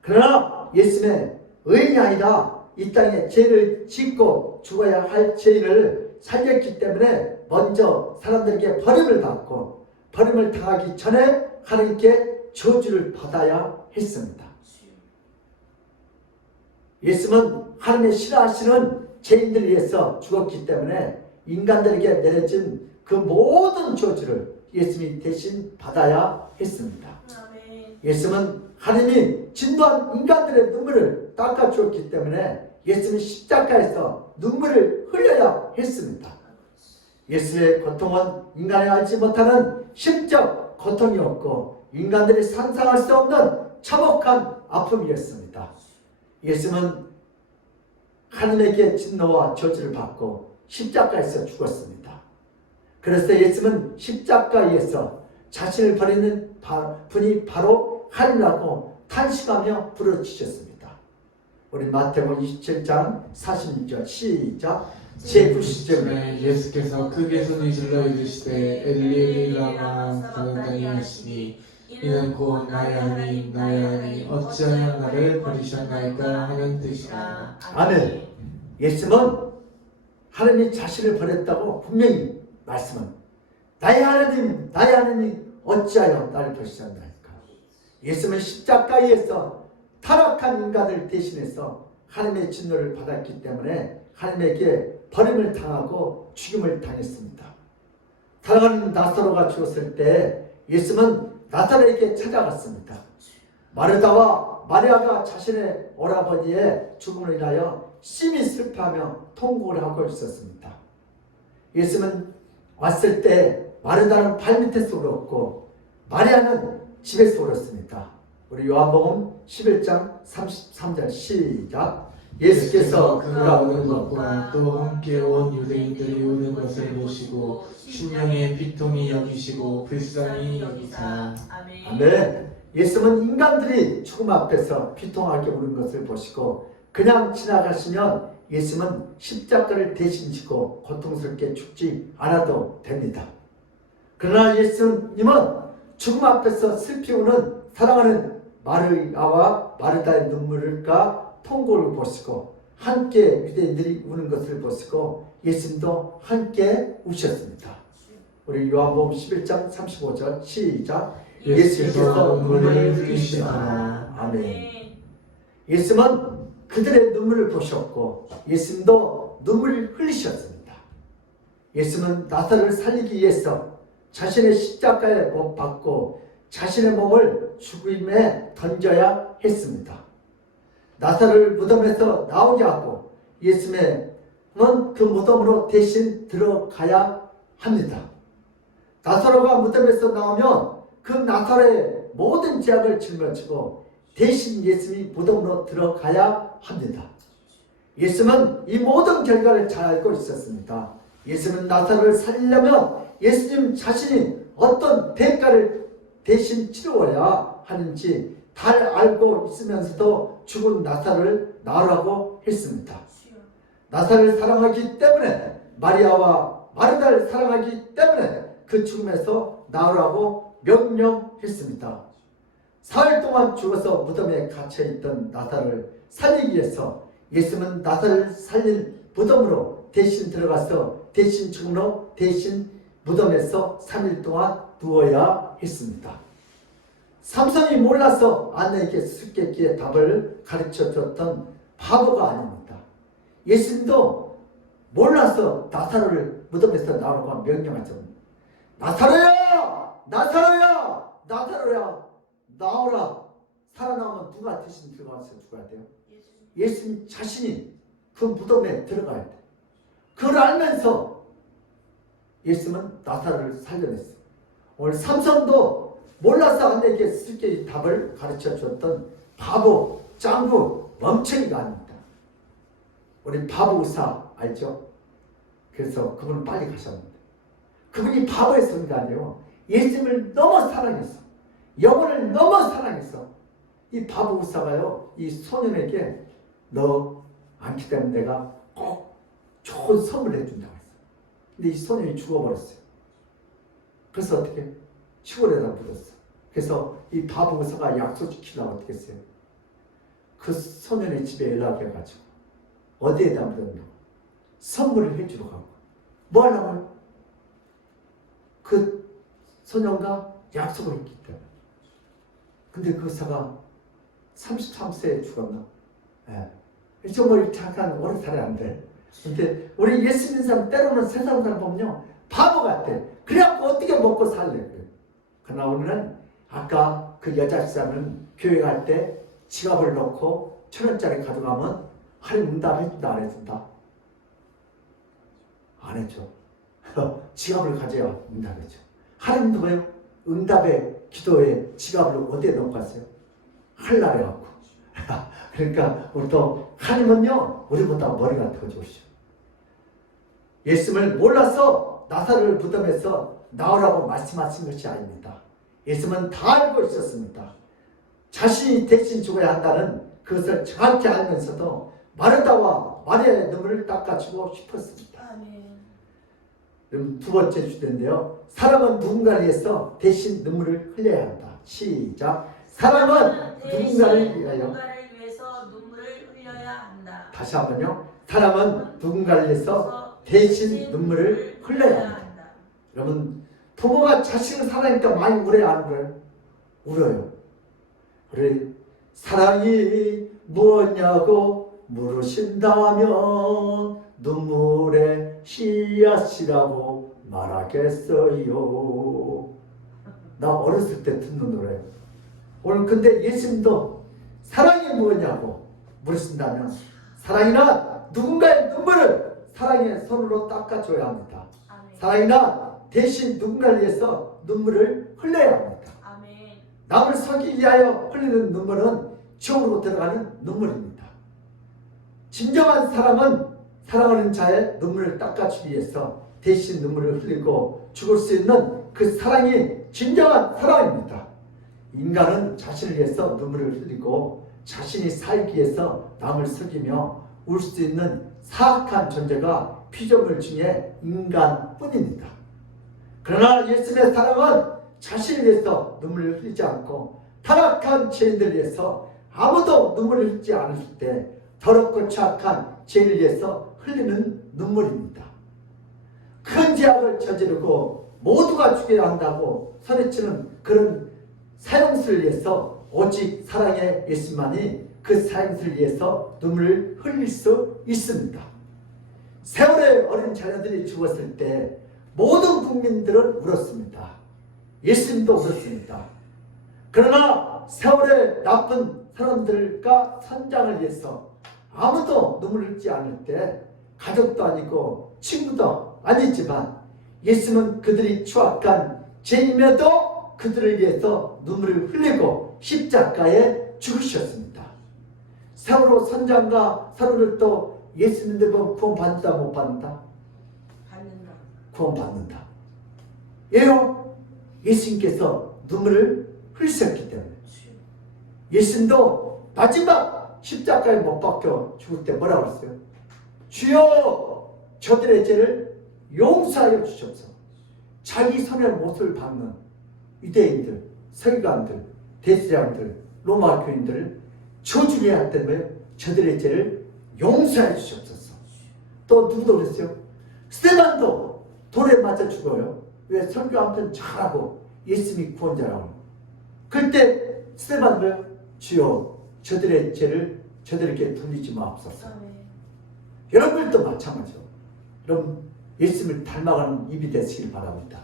그러나 예수님의 의인이 아니라 이 땅에 죄를 짓고 죽어야 할 죄인을 살렸기 때문에 먼저 사람들에게 버림을 받고 버림을 당하기 전에 하나님께 저주를 받아야 했습니다. 예수님은 하나님의 싫어하시는 죄인들을 위해서 죽었기 때문에 인간들에게 내려진 그 모든 저주를 예수님이 대신 받아야 했습니다. 예수님은 하나님이 진노한 인간들의 눈물을 닦아주었기 때문에 예수님이 십자가에서 눈물을 흘려야 했습니다. 예수의 고통은 인간이 알지 못하는 심적 고통이었고 인간들이 상상할 수 없는 참혹한 아픔이었습니다. 예수님은 하나님에게 진노와 저주를 받고 십자가에서 죽었습니다. 그래서 예수님은 십자가에서 자신을 버리는 분이 바로 하나님이라고 탄식하며 부르짖으셨습니다. 우리 마태복음 27장 46절 시작. 제90절에 예수께서 크게 소리 질러 이르시되 엘리 엘리 라마 사박다니 하시니 이는 곧 나의 하나님 나의 하나님 어찌하여 나를 버리셨나이까 하는 뜻이라. 아멘. 예수님은 하나님이 자신을 버렸다고 분명히 말씀은 나의 하나님 어찌하여 나를 버리셨나이까. 예수님은 십자가에서 타락한 인간을 대신해서 하나님의 진노를 받았기 때문에 하나님에게 버림을 당하고 죽임을 당했습니다. 사랑하는 나사로가 죽었을 때 예수님은 나사로에게 찾아갔습니다. 마르다와 마리아가 자신의 오라버니의 죽음을 인하여 심히 슬퍼하며 통곡을 하고 있었습니다. 예수님은 왔을 때 마르다는 발밑에서 울었고 마리아는 집에서 울었습니다. 우리 요한복음 11장 33절 시작. 예수께서 그가 우는 것과 또 함께 온 유대인들이 우는 것을 보시고 심령의 비통이 여기시고 불쌍히 여기사. 아멘. 예수님은 인간들이 죽음 앞에서 비통하게 우는 것을 보시고 그냥 지나가시면 예수님은 십자가를 대신 지고 고통스럽게 죽지 않아도 됩니다. 그러나 예수님은 죽음 앞에서 슬피 우는 사랑하는 마리아와 마르다의 눈물과 통곡을 보시고 함께 유대인들이 우는 것을 보시고 예수님도 함께 우셨습니다. 우리 요한복음 11장 35절 시작. 예수께서 눈물을 흘리시더라. 아멘. 예수님은 그들의 눈물을 보셨고 예수님도 눈물을 흘리셨습니다. 예수님은 나사로를 살리기 위해서 자신의 십자가에 못 박고 자신의 몸을 죽음에 던져야 했습니다. 나사로를 무덤에서 나오게 하고 예수님은 그 무덤으로 대신 들어가야 합니다. 나사로가 무덤에서 나오면 그 나사로의 모든 죄악을 짊어지고 대신 예수님이 무덤으로 들어가야 합니다. 예수님은 이 모든 결과를 잘 알고 있었습니다. 예수님은 나사로를 살리려면 예수님 자신이 어떤 대가를 대신 치루어야 하는지 잘 알고 있으면서도 죽은 나사로를 낳으라고 했습니다. 나사로를 사랑하기 때문에 마리아와 마르다를 사랑하기 때문에 그 죽음에서 낳으라고 명령했습니다. 사흘 동안 죽어서 무덤에 갇혀있던 나사로를 살리기 위해서 예수님은 나사로를 살릴 무덤으로 대신 들어가서 대신 죽음으로 대신 무덤에서 3일 동안 누워야 했습니다. 삼손이 몰라서 아내에게 수수께끼의 답을 가르쳐줬던 바보가 아닙니다. 예수님도 몰라서 나사로를 무덤에서 나오라고 명령하죠. 나사로야! 나사로야! 나사로야! 나오라! 살아나오면 누가 대신 들어가서 죽어야 돼요? 예수님 자신이 그 무덤에 들어가야 돼요. 그걸 알면서 예수님은 나사로를 살려냈어요. 오늘 삼손도 몰라서 아내에게 수수께끼 답을 가르쳐줬던 바보, 짱구, 멍청이가 아닙니다. 우리 바보 의사 알죠? 그래서 그분은 빨리 가셨는데 그분이 바보의 성이 아니에요. 예수님을 너무 사랑했어. 영혼을 너무 사랑해서 이 바보 의사가요, 이 소년에게 너 안기 때문에 내가 꼭 좋은 선물을 해준다고 했어요. 근데 이 소년이 죽어버렸어요. 그래서 어떻게? 시골에다 묻었어. 그래서 이 바보 의사가 약속 지키려고 어떻게 했어요? 그 소년의 집에 연락해가지고 어디에다 묻었냐고 선물을 해주러 가고 뭐 하려고? 그 소년과 약속을 했기 때문에. 근데 그 의사가 33세에 죽었나? 예. 정말 잠깐 오래 살아야 안 돼. 근데 우리 예수 믿는 사람 때로는 세상 사람 보면요 바보 같아. 그래갖고 어떻게 먹고 살래? 그래. 그러나 우리는 아까 그 여자 집사는 교회 갈 때 지갑을 넣고 1,000원짜리 가져가면 하나님 응답해준다 안 해준다? 안 해줘. 지갑을 가져야 응답해줘. 하나님도 뭐예요? 응답의 기도에 지갑을 어디에 넣고 갔어요? 하늘나라에 갖고. 그러니까 우리도 하나님은요 우리보다 머리가 더 좋으셔. 예수님을 몰라서 나사로를 무덤에서 나오라고 말씀하신 것이 아닙니다. 예수님은 다 알고 있었습니다. 자신이 대신 죽어야 한다는 그것을 정확히 알면서도 마르다와 마리아의 눈물을 닦아주고 싶었습니다. 그럼 두 번째 주제인데요. 사람은 누군가를 위해서 대신 눈물을 흘려야 한다. 시작. 사람은 누군가를 위하여 눈물을 흘려야 한다. 다시 한번요. 사람은 누군가를 위해서 대신 눈물을 흘려야 한다. 여러분 부모가 자식을 사랑하니까 많이 울어요 안 울어요? 울어요. 그래 사랑이 무엇냐고 물으신다면 눈물의 씨앗이라고 말하겠어요. 나 어렸을 때 듣는 노래예요. 오늘 근데 예수님도 사랑이 무엇냐고 물으신다면 사랑이나 누군가의 눈물을 사랑의 손으로 닦아줘야 합니다. 사랑이나 대신 누군가를 위해서 눈물을 흘려야 합니다. 남을 속이기 위하여 흘리는 눈물은 지옥으로 들어가는 눈물입니다. 진정한 사람은 사랑하는 자의 눈물을 닦아주기 위해서 대신 눈물을 흘리고 죽을 수 있는 그 사랑이 진정한 사랑입니다. 인간은 자신을 위해서 눈물을 흘리고 자신이 살기 위해서 남을 속이며 울 수 있는 사악한 존재가 피조물 중에 인간뿐입니다. 그러나 예수님의 사랑은 자신을 위해서 눈물을 흘리지 않고 타락한 죄인들을 위해서 아무도 눈물을 흘리지 않을 때 더럽고 착한 죄인을 위해서 흘리는 눈물입니다. 큰 죄악을 저지르고 모두가 죽여야 한다고 소리치는 그런 사형수를 위해서 오직 사랑의 예수만이 그 사형수를 위해서 눈물을 흘릴 수 있습니다. 세월의 어린 자녀들이 죽었을 때 모든 국민들은 울었습니다. 예수님도 울었습니다. 그러나 세월의 나쁜 사람들과 선장을 위해서 아무도 눈물을 흘리지 않을 때 가족도 아니고 친구도 아니지만 예수님은 그들이 추악한 죄임에도 그들을 위해서 눈물을 흘리고 십자가에 죽으셨습니다. 세월호 선장과 서로를 예수님들 보면 구원받는다 못 받는다? 받는다. 구원받는다. 왜요? 예수님께서 눈물을 흘리셨기 때문에. 예수님도 마지막 십자가에 못 박혀 죽을 때 뭐라고 그랬어요? 주여 저들의 죄를 용서하여 주시옵소서. 자기 손에 못을 박는 유대인들, 서기관들, 대제사장들, 로마 교인들을 저주해야 할 때는 저들의 죄를 용서해 주시옵소서. 또 누구도 그랬어요? 스테반도 돌에 맞아 죽어요. 왜? 설교 아무튼 잘하고 예수님이 구원자라고. 그때 스테반 뭐요? 주여 저들의 죄를 저들에게 돌리지 마옵소서. 여러분들도 마찬가지죠. 여러분 예수님을 닮아가는 입이 되시길 바랍니다.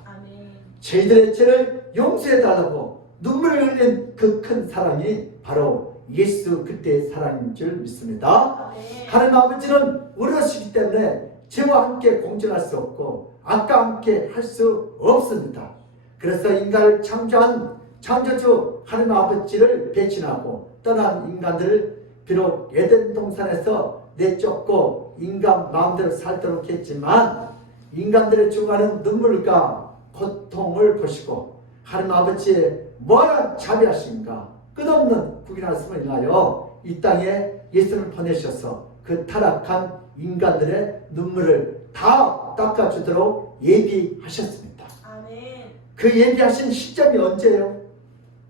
저희들의 죄를 용서해달라고 눈물을 흘린 그 큰 사랑이 바로 예수 그때의 사랑인 줄 믿습니다. 하나님 아버지는 어려우시기 때문에 죄와 함께 공존할 수 없고 악과 함께 할 수 없습니다. 그래서 인간을 창조한 창조주 하나님 아버지를 배신하고 떠난 인간들을 비록 에덴 동산에서 내쫓고 인간 마음대로 살도록 했지만 인간들의 죽어가는 눈물과 고통을 보시고 하나님 아버지의 무한한 자비하신가 끝없는 국인하심을 인하여 이 땅에 예수를 보내셔서 그 타락한 인간들의 눈물을 다 닦아주도록 예비하셨습니다. 아멘. 그 예비하신 시점이 언제예요?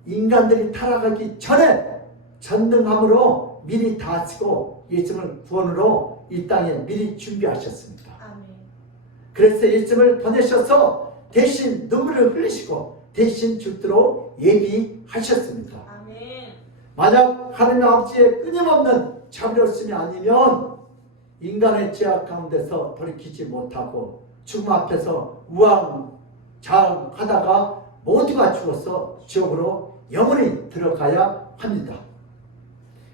인간들이 타락하기 전에 전능함으로 미리 다 쓰고 예수를 구원으로 이 땅에 미리 준비하셨습니다. 아멘. 그래서 예수를 보내셔서 대신 눈물을 흘리시고 대신 죽도록 예비하셨습니다. 아멘. 만약 하나님 아버지의 끊임없는 자비로우심이 아니면 인간의 죄악 가운데서 돌이키지 못하고 죽음 앞에서 우왕좌왕하다가 모두가 죽어서 지옥으로 영원히 들어가야 합니다.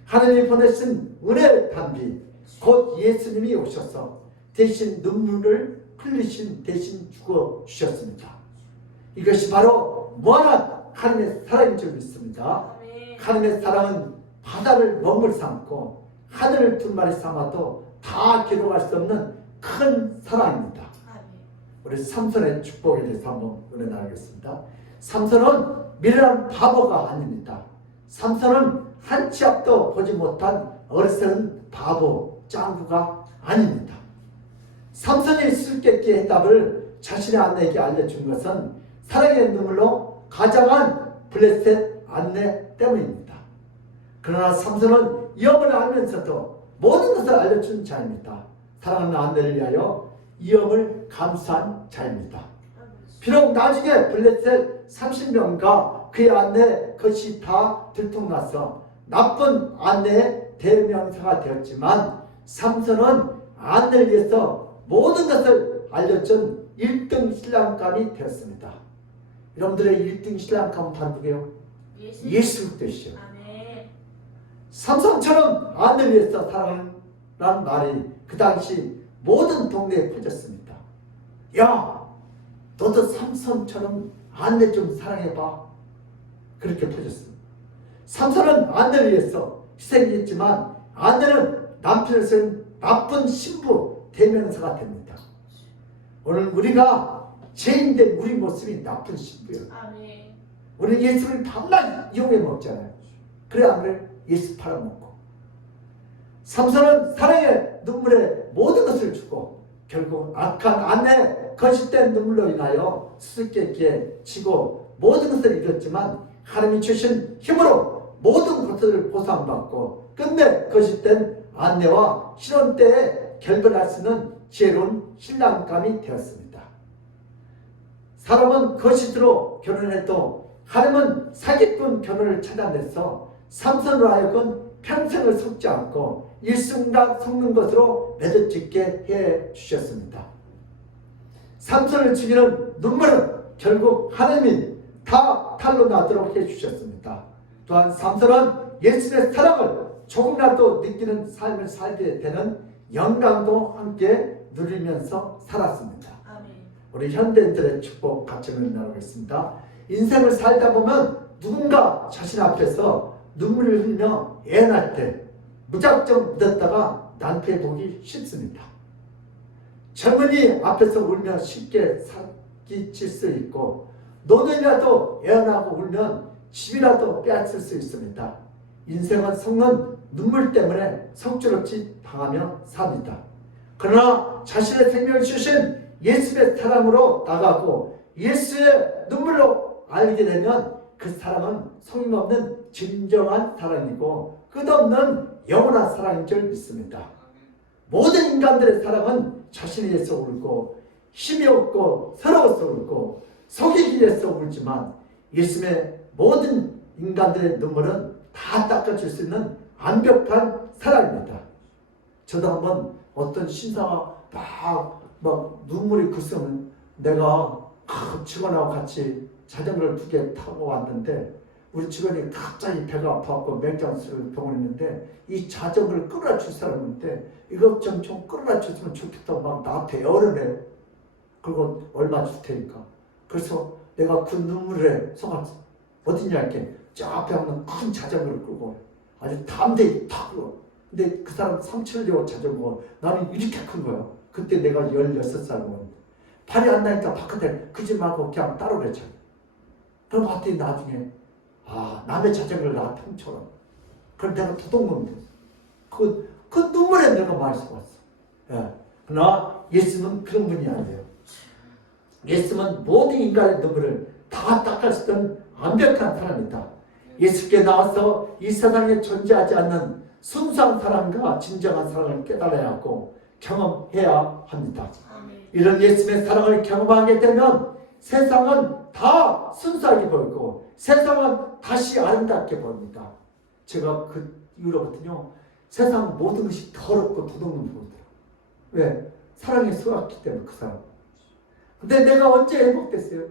하나님이 보내신 은혜의 단비 곧 예수님이 오셔서 대신 눈물을 흘리신 대신 죽어주셨습니다. 이것이 바로 무한한 하나님의 사랑인 줄 믿습니다. 아멘. 하나님의 사랑은 바다를 먹물 삼고 하늘을 둘만이 삼아도 다 기록할 수 없는 큰 사랑입니다. 아멘. 우리 삼손의 축복에 대해서 한번 은혜 나누겠습니다. 삼손은 미련한 바보가 아닙니다. 삼손은 한 치 앞도 보지 못한 어리석은 바보 짱구가 아닙니다. 삼손이 수수께끼 해답을 자신의 아내에게 알려준 것은 사랑의 눈물로 가장한 블레셋 아내 때문입니다. 그러나 삼손은 위험을 알면서도 모든 것을 알려준 자입니다. 사랑하는 아내를 위하여 위험을 감수한 자입니다. 비록 나중에 블레셋 30명과 그의 아내 것이 다 들통나서 나쁜 아내의 대명사가 되었지만 삼손은 아내를 위해서 모든 것을 알려준 1등 신랑감이 되었습니다. 여러분들의 1등 신랑감은 바로 누구예요? 예수 그리스도시죠. 아멘. 삼손처럼 아내를 위해서 사랑하는 말이 그 당시 모든 동네에 퍼졌습니다. 야, 너도 삼손처럼 아내 좀 사랑해봐. 그렇게 퍼졌습니다. 삼손은 아내를 위해서 희생했지만 아내는 남편을 쓴 나쁜 신부 대명사가 됩니다. 오늘 우리가 죄인된 우리 모습이 나쁜 신부예요. 아멘. 우리 예수를 밤낮 이용해 먹잖아요. 그래 안 그래? 예수 팔아먹고. 삼손은 사랑의 눈물에 모든 것을 주고 결국 악한 아내 거짓된 눈물로 인하여 수수께끼에 지고 모든 것을 잃었지만 하나님이 주신 힘으로 모든 것을 보상받고 끝내 거짓된 아내와 신혼 때에 결별할 수 있는 지혜로운 신랑감이 되었습니다. 사람은 거짓으로 결혼해도 하나님은 사기꾼 결혼을 찾아내서 삼손으로 하여금 평생을 속지 않고 일순간 속는 것으로 매듭짓게 해 주셨습니다. 삼손을 죽이는 눈물은 결국 하나님이 다 탈로 나도록 해 주셨습니다. 또한 삼손은 예수의 사랑을 조금이라도 느끼는 삶을 살게 되는 영광도 함께 누리면서 살았습니다. 아멘. 우리 현대인들의 축복 같이 나누겠습니다. 인생을 살다 보면 누군가 자신 앞에서 눈물을 흘리며 애날 때 무작정 묻었다가 낭패 보기 쉽습니다. 젊은이 앞에서 울며 쉽게 사기칠 수 있고 노년이라도 애원하고 울면 집이라도 빼앗을 수 있습니다. 인생은 속는 눈물 때문에 속절없이 당하며 삽니다. 그러나 자신의 생명을 주신 예수의 사랑으로 나가고 예수의 눈물로 알게 되면 그 사랑은 속임없는 진정한 사랑이고 끝없는 영원한 사랑인 줄 믿습니다. 모든 인간들의 사랑은 자신에 의해서 울고 힘이 없고 서러워서 울고 속이기 위해서 울지만 예수의 모든 인간들의 눈물은 다 닦아줄 수 있는 완벽한 사랑입니다. 저도 한번 어떤 신사가 막 눈물이 글썽이면 내가 직원하고 같이 자전거를 2개 타고 왔는데 우리 직원이 갑자기 배가 아파갖고 맹장수를 병원에 있는데 이 자전거를 끌어다 줄 사람인데 이것 좀 끌어다 줬으면 좋겠다고 막 나한테 애원을 해요. 그리고 얼마 줄 테니까. 그래서 내가 그 눈물에 속아 어디냐 이렇게 저 앞에 하면 큰 자전거를 끌고 아주 담대히 타고 근데 그 사람 376 자전거 나는 이렇게 큰 거야. 그때 내가 16살이고 팔이 안 나니까 바깥에 그지 말고 그냥 따로 내쳐. 그럼 봤더니 나중에 남의 자전거를 나 탕처럼. 그럼 내가 도둑놈이 됐어. 그 눈물에 내가 많이 속았어. 예. 그러나 예수는 그런 분이 아니에요. 예수는 모든 인간의 눈물을 다 닦아주던 완벽한 사람이다. 예수께 나와서 이 세상에 존재하지 않는 순수한 사랑과 진정한 사랑을 깨달아야 하고 경험해야 합니다. 이런 예수의 사랑을 경험하게 되면 세상은 다 순수하게 보이고 세상은 다시 아름답게 보입니다. 제가 그 이후로부터요 세상 모든 것이 더럽고 도둑놈 보이더라고요. 왜? 사랑에 속았기 때문에 그 사람. 근데 내가 언제 행복됐어요?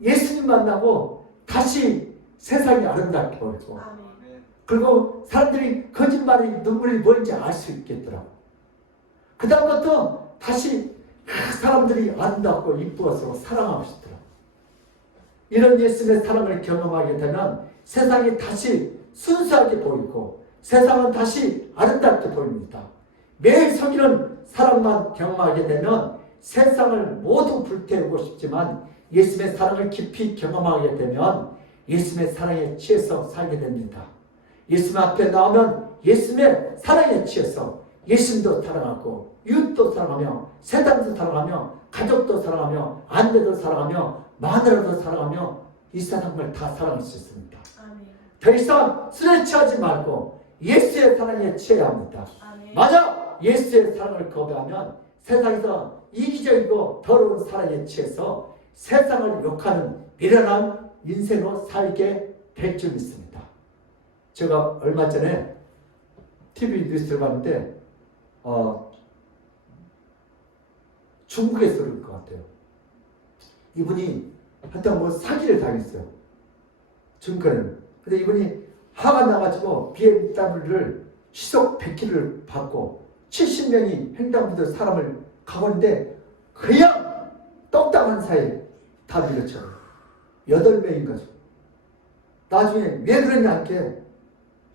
예수님 만나고 다시 세상이 아름답게 보이고 그리고 사람들이 거짓말이 눈물이 뭔지 알 수 있겠더라고. 그 다음부터 다시 사람들이 아름답고 이쁘어서 사랑하고 싶더라고. 이런 예수님의 사랑을 경험하게 되면 세상이 다시 순수하게 보이고 세상은 다시 아름답게 보입니다. 매일 섬기는 사랑만 경험하게 되면 세상을 모두 불태우고 싶지만 예수님의 사랑을 깊이 경험하게 되면 예수님의 사랑에 취해서 살게 됩니다. 예수님 앞에 나오면 예수님의 사랑에 취해서 예수님도 사랑하고 이웃도 사랑하며 세상도 사랑하며 가족도 사랑하며 아내도 사랑하며 마누라도 사랑하며 이 세상을 다 사랑할 수 있습니다. 더 이상 술에 취하지 말고 예수의 사랑에 취해야 합니다. 만약 예수의 사랑을 거부하면 세상에서 이기적이고 더러운 사랑에 취해서 세상을 욕하는 미련한 인생으로 살게 될 줄 믿습니다. 제가 얼마 전에 TV 뉴스를 봤는데 중국에서 그럴 것 같아요. 이분이 하여튼 뭐 사기를 당했어요. 중국에는. 근데 이분이 화가 나가지고 BMW를 시속 100km를 받고 70명이 횡단보도 사람을 가고는데 그냥 똑딱한 사이에 다 밀어쳐요. 8명인 거죠. 나중에 왜 그랬냐 하니까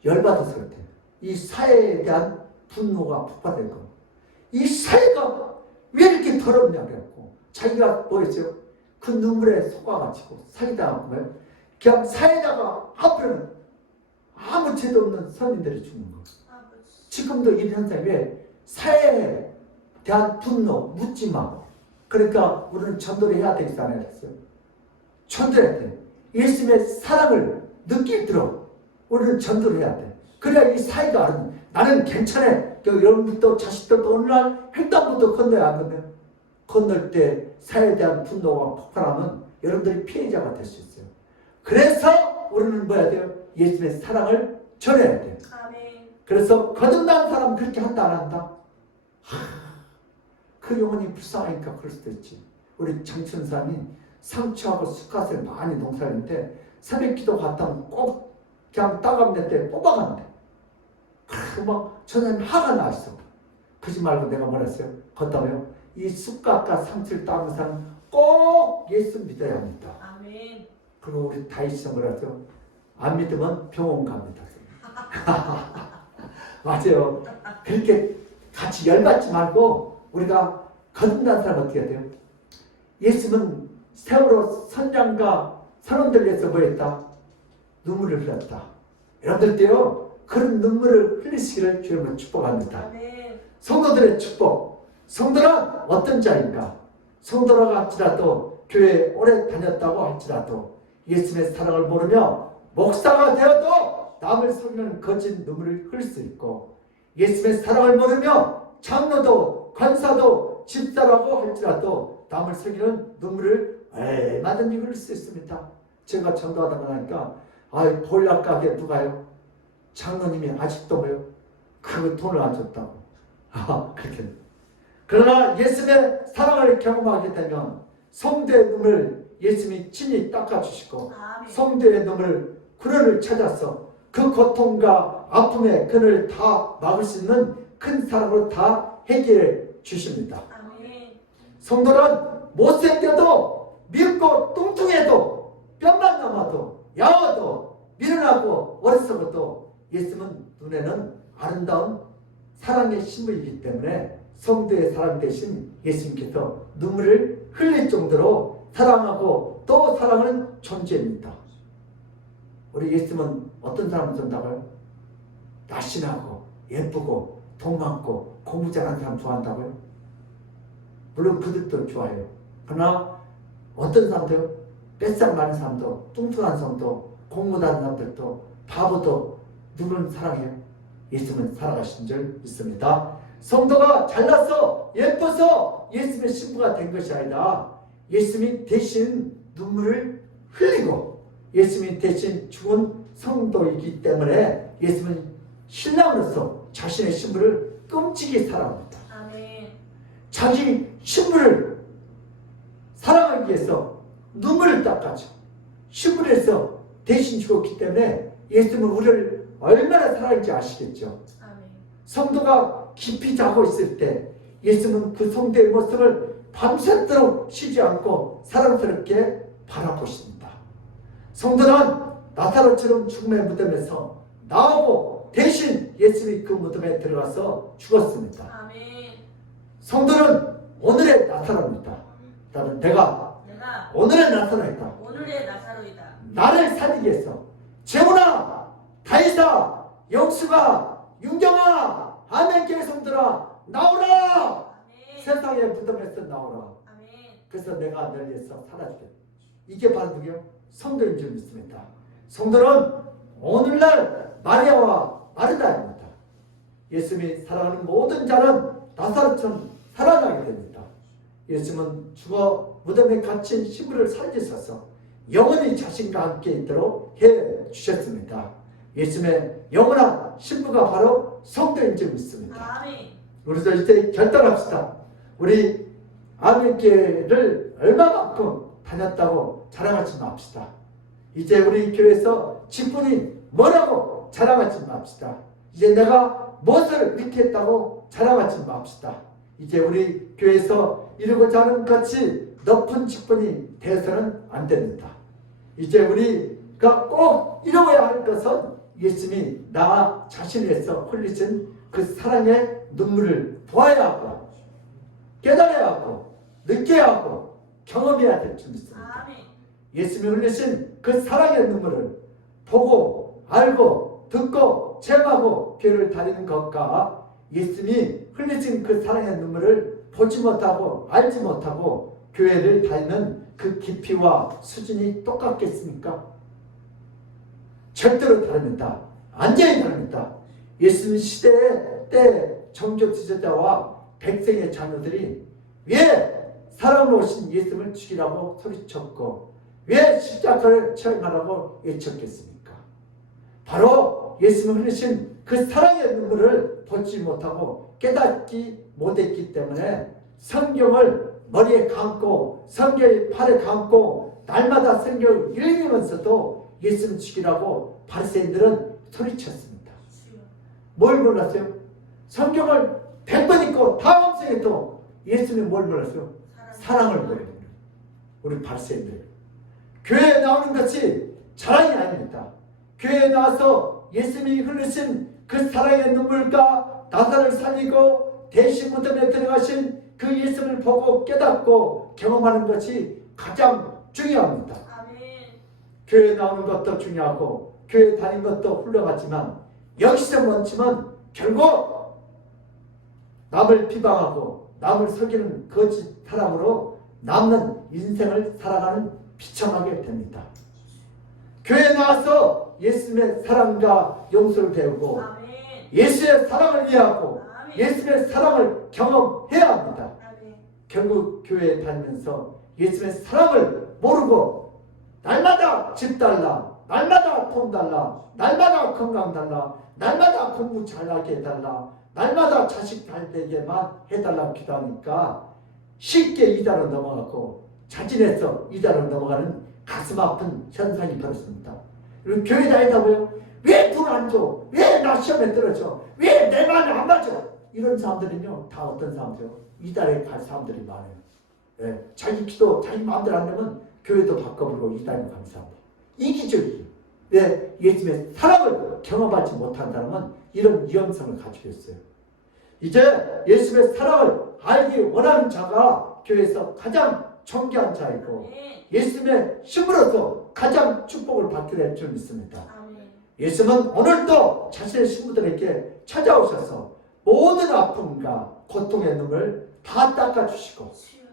열받아서 그랬대요. 이 사회에 대한 분노가 폭발된 거. 이 사회가 왜 이렇게 더럽냐 그래갖고 자기가 뭐였어요? 그 눈물에 속아가지고 사기당하고 그냥 사회자가 앞으로는 아무 죄도 없는 서민들이 죽는 거. 지금도 이 현상이 왜 사회에 대한 분노 묻지 마. 그러니까 우리는 전도를 해야 되겠지 않아요? 전도해야 돼. 예수님의 사랑을 느끼도록 우리는 전도를 해야 돼. 그래야 이 사회가 알아. 나는 괜찮아. 여러분들도 자식들도 오늘날 횡단보도 건너야 안 건너요? 건널 때 사회에 대한 분노가 폭발하면 여러분들이 피해자가 될 수 있어요. 그래서 우리는 뭐 해야 돼요? 예수님의 사랑을 전해야 돼요. 그래서 거듭난 사람은 그렇게 한다 안 한다? 그 영혼이 불쌍하니까 그럴 수도 있지. 우리 장천사님이 상추하고 쑥갓을 많이 농사했는데 새벽 기도 갔다 오면 꼭 그냥 따갑낼 때 뽑아간대. 막 전화님 화가 났어. 그러지 말고 내가 뭐라 했어요? 걷다며 이 쑥갓과 상추를 따는 사람 꼭 예수 믿어야 합니다. 아멘. 그리고 우리 다윗이 뭐라 했어요? 안 믿으면 병원 갑니다. 맞아요. 그렇게 같이 열받지 말고 우리가 거듭난 사람 어떻게 해야 돼요? 예수는 세월호 선장과 선원들 위해서 뭐 했다? 눈물을 흘렸다. 여러분들도요 그런 눈물을 흘리시기를 주님으로 축복합니다. 아멘. 성도들의 축복. 성도는 어떤 자인가? 성도라고 할지라도 교회에 오래 다녔다고 할지라도 예수님의 사랑을 모르며 목사가 되어도 남을 속이는 거짓 눈물을 흘릴 수 있고 예수님의 사랑을 모르며 장로도 권사도 집사라고 할지라도 남을 속이는 눈물을 얼마든지 흘릴 수 있습니다. 제가 전도하다 보니까 보일러 가게 누가요? 장로님이 아직도 뭐요? 그 돈을 안 줬다고. 그렇게. 그러나 예수님의 사랑을 경험하게 되면 성도의 눈물을 예수님이 친히 닦아주시고 성도의 눈물을 그늘을 찾아서 그 고통과 아픔의 그늘을 다 막을 수 있는 큰 사랑으로 다 해결해 주십니다. 성도는 못생겨도 밉고 뚱뚱해도 뼈만 남아도 야워도 미련하고 어리석어도 예수님은 눈에는 아름다운 사랑의 신부이기 때문에 성도의 사랑 대신 예수님께서 눈물을 흘릴 정도로 사랑하고 또 사랑하는 존재입니다. 우리 예수님은 어떤 사람을 좋아한다고요? 날씬하고 예쁘고 돈 많고 공부 잘하는 사람 좋아한다고요? 물론 그들도 좋아해요. 그러나 어떤 사람들, 뱃살 많은 사람도, 뚱뚱한 사람도, 공부 잘하는 사람들도, 바보도 누구는 사랑해요? 예수님은 사랑하신 줄 믿습니다. 성도가 잘나서 예뻐서 예수님의 신부가 된 것이 아니라 예수님이 대신 눈물을 흘리고 예수님이 대신 죽은 성도이기 때문에 예수님은 신랑으로서 자신의 신부를 끔찍이 사랑합니다. 아멘. 자기 신부를 사랑하기 위해서 눈물을 닦아줘. 신부에서 대신 죽었기 때문에 예수님은 우리를 얼마나 사랑하는지 아시겠죠? 아멘. 성도가 깊이 자고 있을 때 예수님은 그 성도의 모습을 밤새도록 쉬지 않고 사랑스럽게 바라보십니다. 성도는 나사로처럼 죽음의 무덤에서 나오고 대신 예수님이 그 무덤에 들어가서 죽었습니다. 아멘. 성도는 오늘의 나사로입니다. 나는 내가 오늘의 나사로이다. 오늘의 나사로이다. 나를 살리기 위해서 재훈아, 다이사, 영수가, 윤경아, 아멘교회 성도라 나오라. 아멘. 세상의 무덤에서 나오라. 아멘. 그래서 내가 너를 위해서 살아주겠다. 이게 바로 누구요? 성도인 줄 믿습니다. 성도는 오늘날 마리아와 마르다입니다. 예수님이 사랑하는 모든 자는 나사로처럼 살아나게 됩니다. 예수님은 죽어 무덤에 갇힌 신부를 살리셔서 영원히 자신과 함께 있도록 해주셨습니다. 예수님의 영원한 신부가 바로 성도인 줄 믿습니다. 아멘. 우리도 이제 결단합시다. 우리 아멘교회를 얼마만큼 다녔다고 자랑하지 맙시다. 이제 우리 교회에서 직분이 뭐라고 자랑하지 맙시다. 이제 내가 무엇을 이렇게 했다고 자랑하지 맙시다. 이제 우리 교회에서 이루고자 하는 같이 높은 직분이 되어서는 안 됩니다. 이제 우리가 꼭 이루어야 할 것은 예수님이 나 자신에서 흘리신 그 사랑의 눈물을 보아야 하고 깨달아야 하고 느껴야 하고 경험해야 될 줄 믿습니다. 아멘. 예수님이 흘리신 그 사랑의 눈물을 보고 알고 듣고 체험하고 교회를 다니는 것과 예수님이 흘리신 그 사랑의 눈물을 보지 못하고 알지 못하고 교회를 다니는 그 깊이와 수준이 똑같겠습니까? 절대로 다릅니다. 완전히 다릅니다. 예수님 시대의 때 정적 지도자와 백성의 자녀들이 왜 사랑으로 오신 예수님을 죽이라고 소리쳤고 왜 십자가를 체험하라고 외쳤겠습니까? 바로 예수님을 흘리신 그 사랑의 눈물을 보지 못하고 깨닫지 못했기 때문에 성경을 머리에 감고 성경을 팔에 감고 날마다 성경을 읽으면서도 예수님 죽이라고 바리새인들은 소리쳤습니다. 뭘 몰랐어요? 성경을 100번 읽고 다음 생에 또 예수님이 뭘 몰랐어요? 사랑을 몰라요. 우리 바리새인들. 교회에 나오는 것이 자랑이 아닙니다. 교회에 나와서 예수님이 흘리신 그 사랑의 눈물과 나사를 살리고 대신 무덤에 들어가신 그 예수님을 보고 깨닫고 경험하는 것이 가장 중요합니다. 아멘. 교회에 나오는 것도 중요하고 교회 다니는 것도 훌륭하지만 여기서 멈추면 결국 남을 비방하고 남을 속이는 거짓 사람으로 남는 인생을 살아가는 비참하게 됩니다. 교회에 나와서 예수님의 사랑과 용서를 배우고 아멘. 예수의 사랑을 이해하고 아멘. 예수님의 사랑을 경험해야 합니다. 아멘. 결국 교회에 다니면서 예수님의 사랑을 모르고 날마다 집 달라, 날마다 돈 달라, 날마다 건강 달라, 날마다 공부 잘하게 해달라, 날마다 자식 잘 되게만 해달라고 기도하니까 쉽게 이단으로 넘어가고 자진해서 이단으로 넘어가는 가슴 아픈 현상이 벌어집니다. 그리고 교회 다니다고요? 왜 돈 안 줘? 왜 나 시험에 떨어져? 왜 내 마음에 안 맞아? 이런 사람들은요, 다 어떤 사람들이요? 이단에 갈 사람들이 많아요. 예, 자기 기도, 자기 마음대로 안 되면 교회도 바꿔버리고 이단에 가는 사람들. 이기적이에요. 왜? 예수님의 사랑을 경험하지 못한 사람은 이런 위험성을 가지고 있어요. 이제 예수님의 사랑을 알기 원하는 자가 교회에서 가장 존귀한 자이고 아멘. 예수님의 신부로서 통해서 가장 축복을 받게 될 줄 믿습니다. 아멘. 예수님은 오늘도 자신의 신부들에게 찾아오셔서 모든 아픔과 고통의 눈물 다 닦아주시고 주여.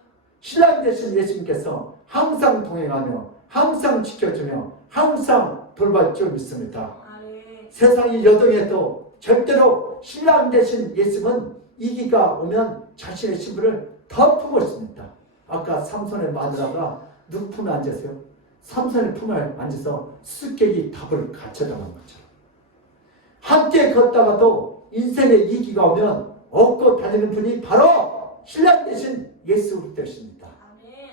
신랑 되신 예수님께서 항상 동행하며 항상 지켜주며 항상 돌볼 줄 믿습니다. 아멘. 세상이 여동해도 절대로 신랑 되신 예수님은 이기가 오면 자신의 신부를 더 품고 있습니다. 아까 삼손의 마누라가 누구 품에 앉았어요? 삼손의 품에 앉아서 수수께끼 답을 가르쳐달라는 것처럼 함께 걷다가도 인생의 이기가 오면 얻고 다니는 분이 바로 신랑 되신 예수 그리스도십니다. 아멘.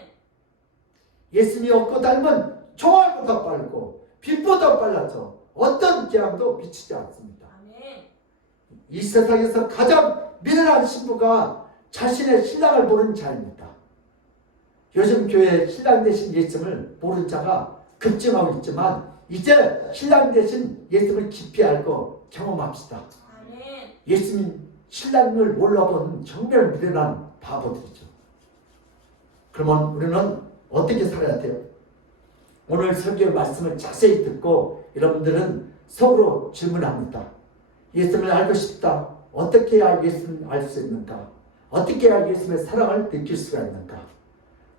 예수님이 얻고 다니면 총알보다 빠르고 빛보다 빨라져 어떤 재앙도 미치지 않습니다. 아멘. 이 세상에서 가장 미련한 신부가 자신의 신랑을 모르는 자입니다. 요즘 교회에 신랑 되신 예수님을 모르는 자가 급증하고 있지만 이제 신랑 되신 예수님을 깊이 알고 경험합시다. 아멘. 예수님 신랑을 몰라보는 정말 미련한 바보들이죠. 그러면 우리는 어떻게 살아야 돼요? 오늘 설교 말씀을 자세히 듣고 여러분들은 속으로 질문합니다. 예수님을 알고 싶다. 어떻게 해야 예수님을 알 수 있는가? 어떻게 해야 예수님의 사랑을 느낄 수가 있는가?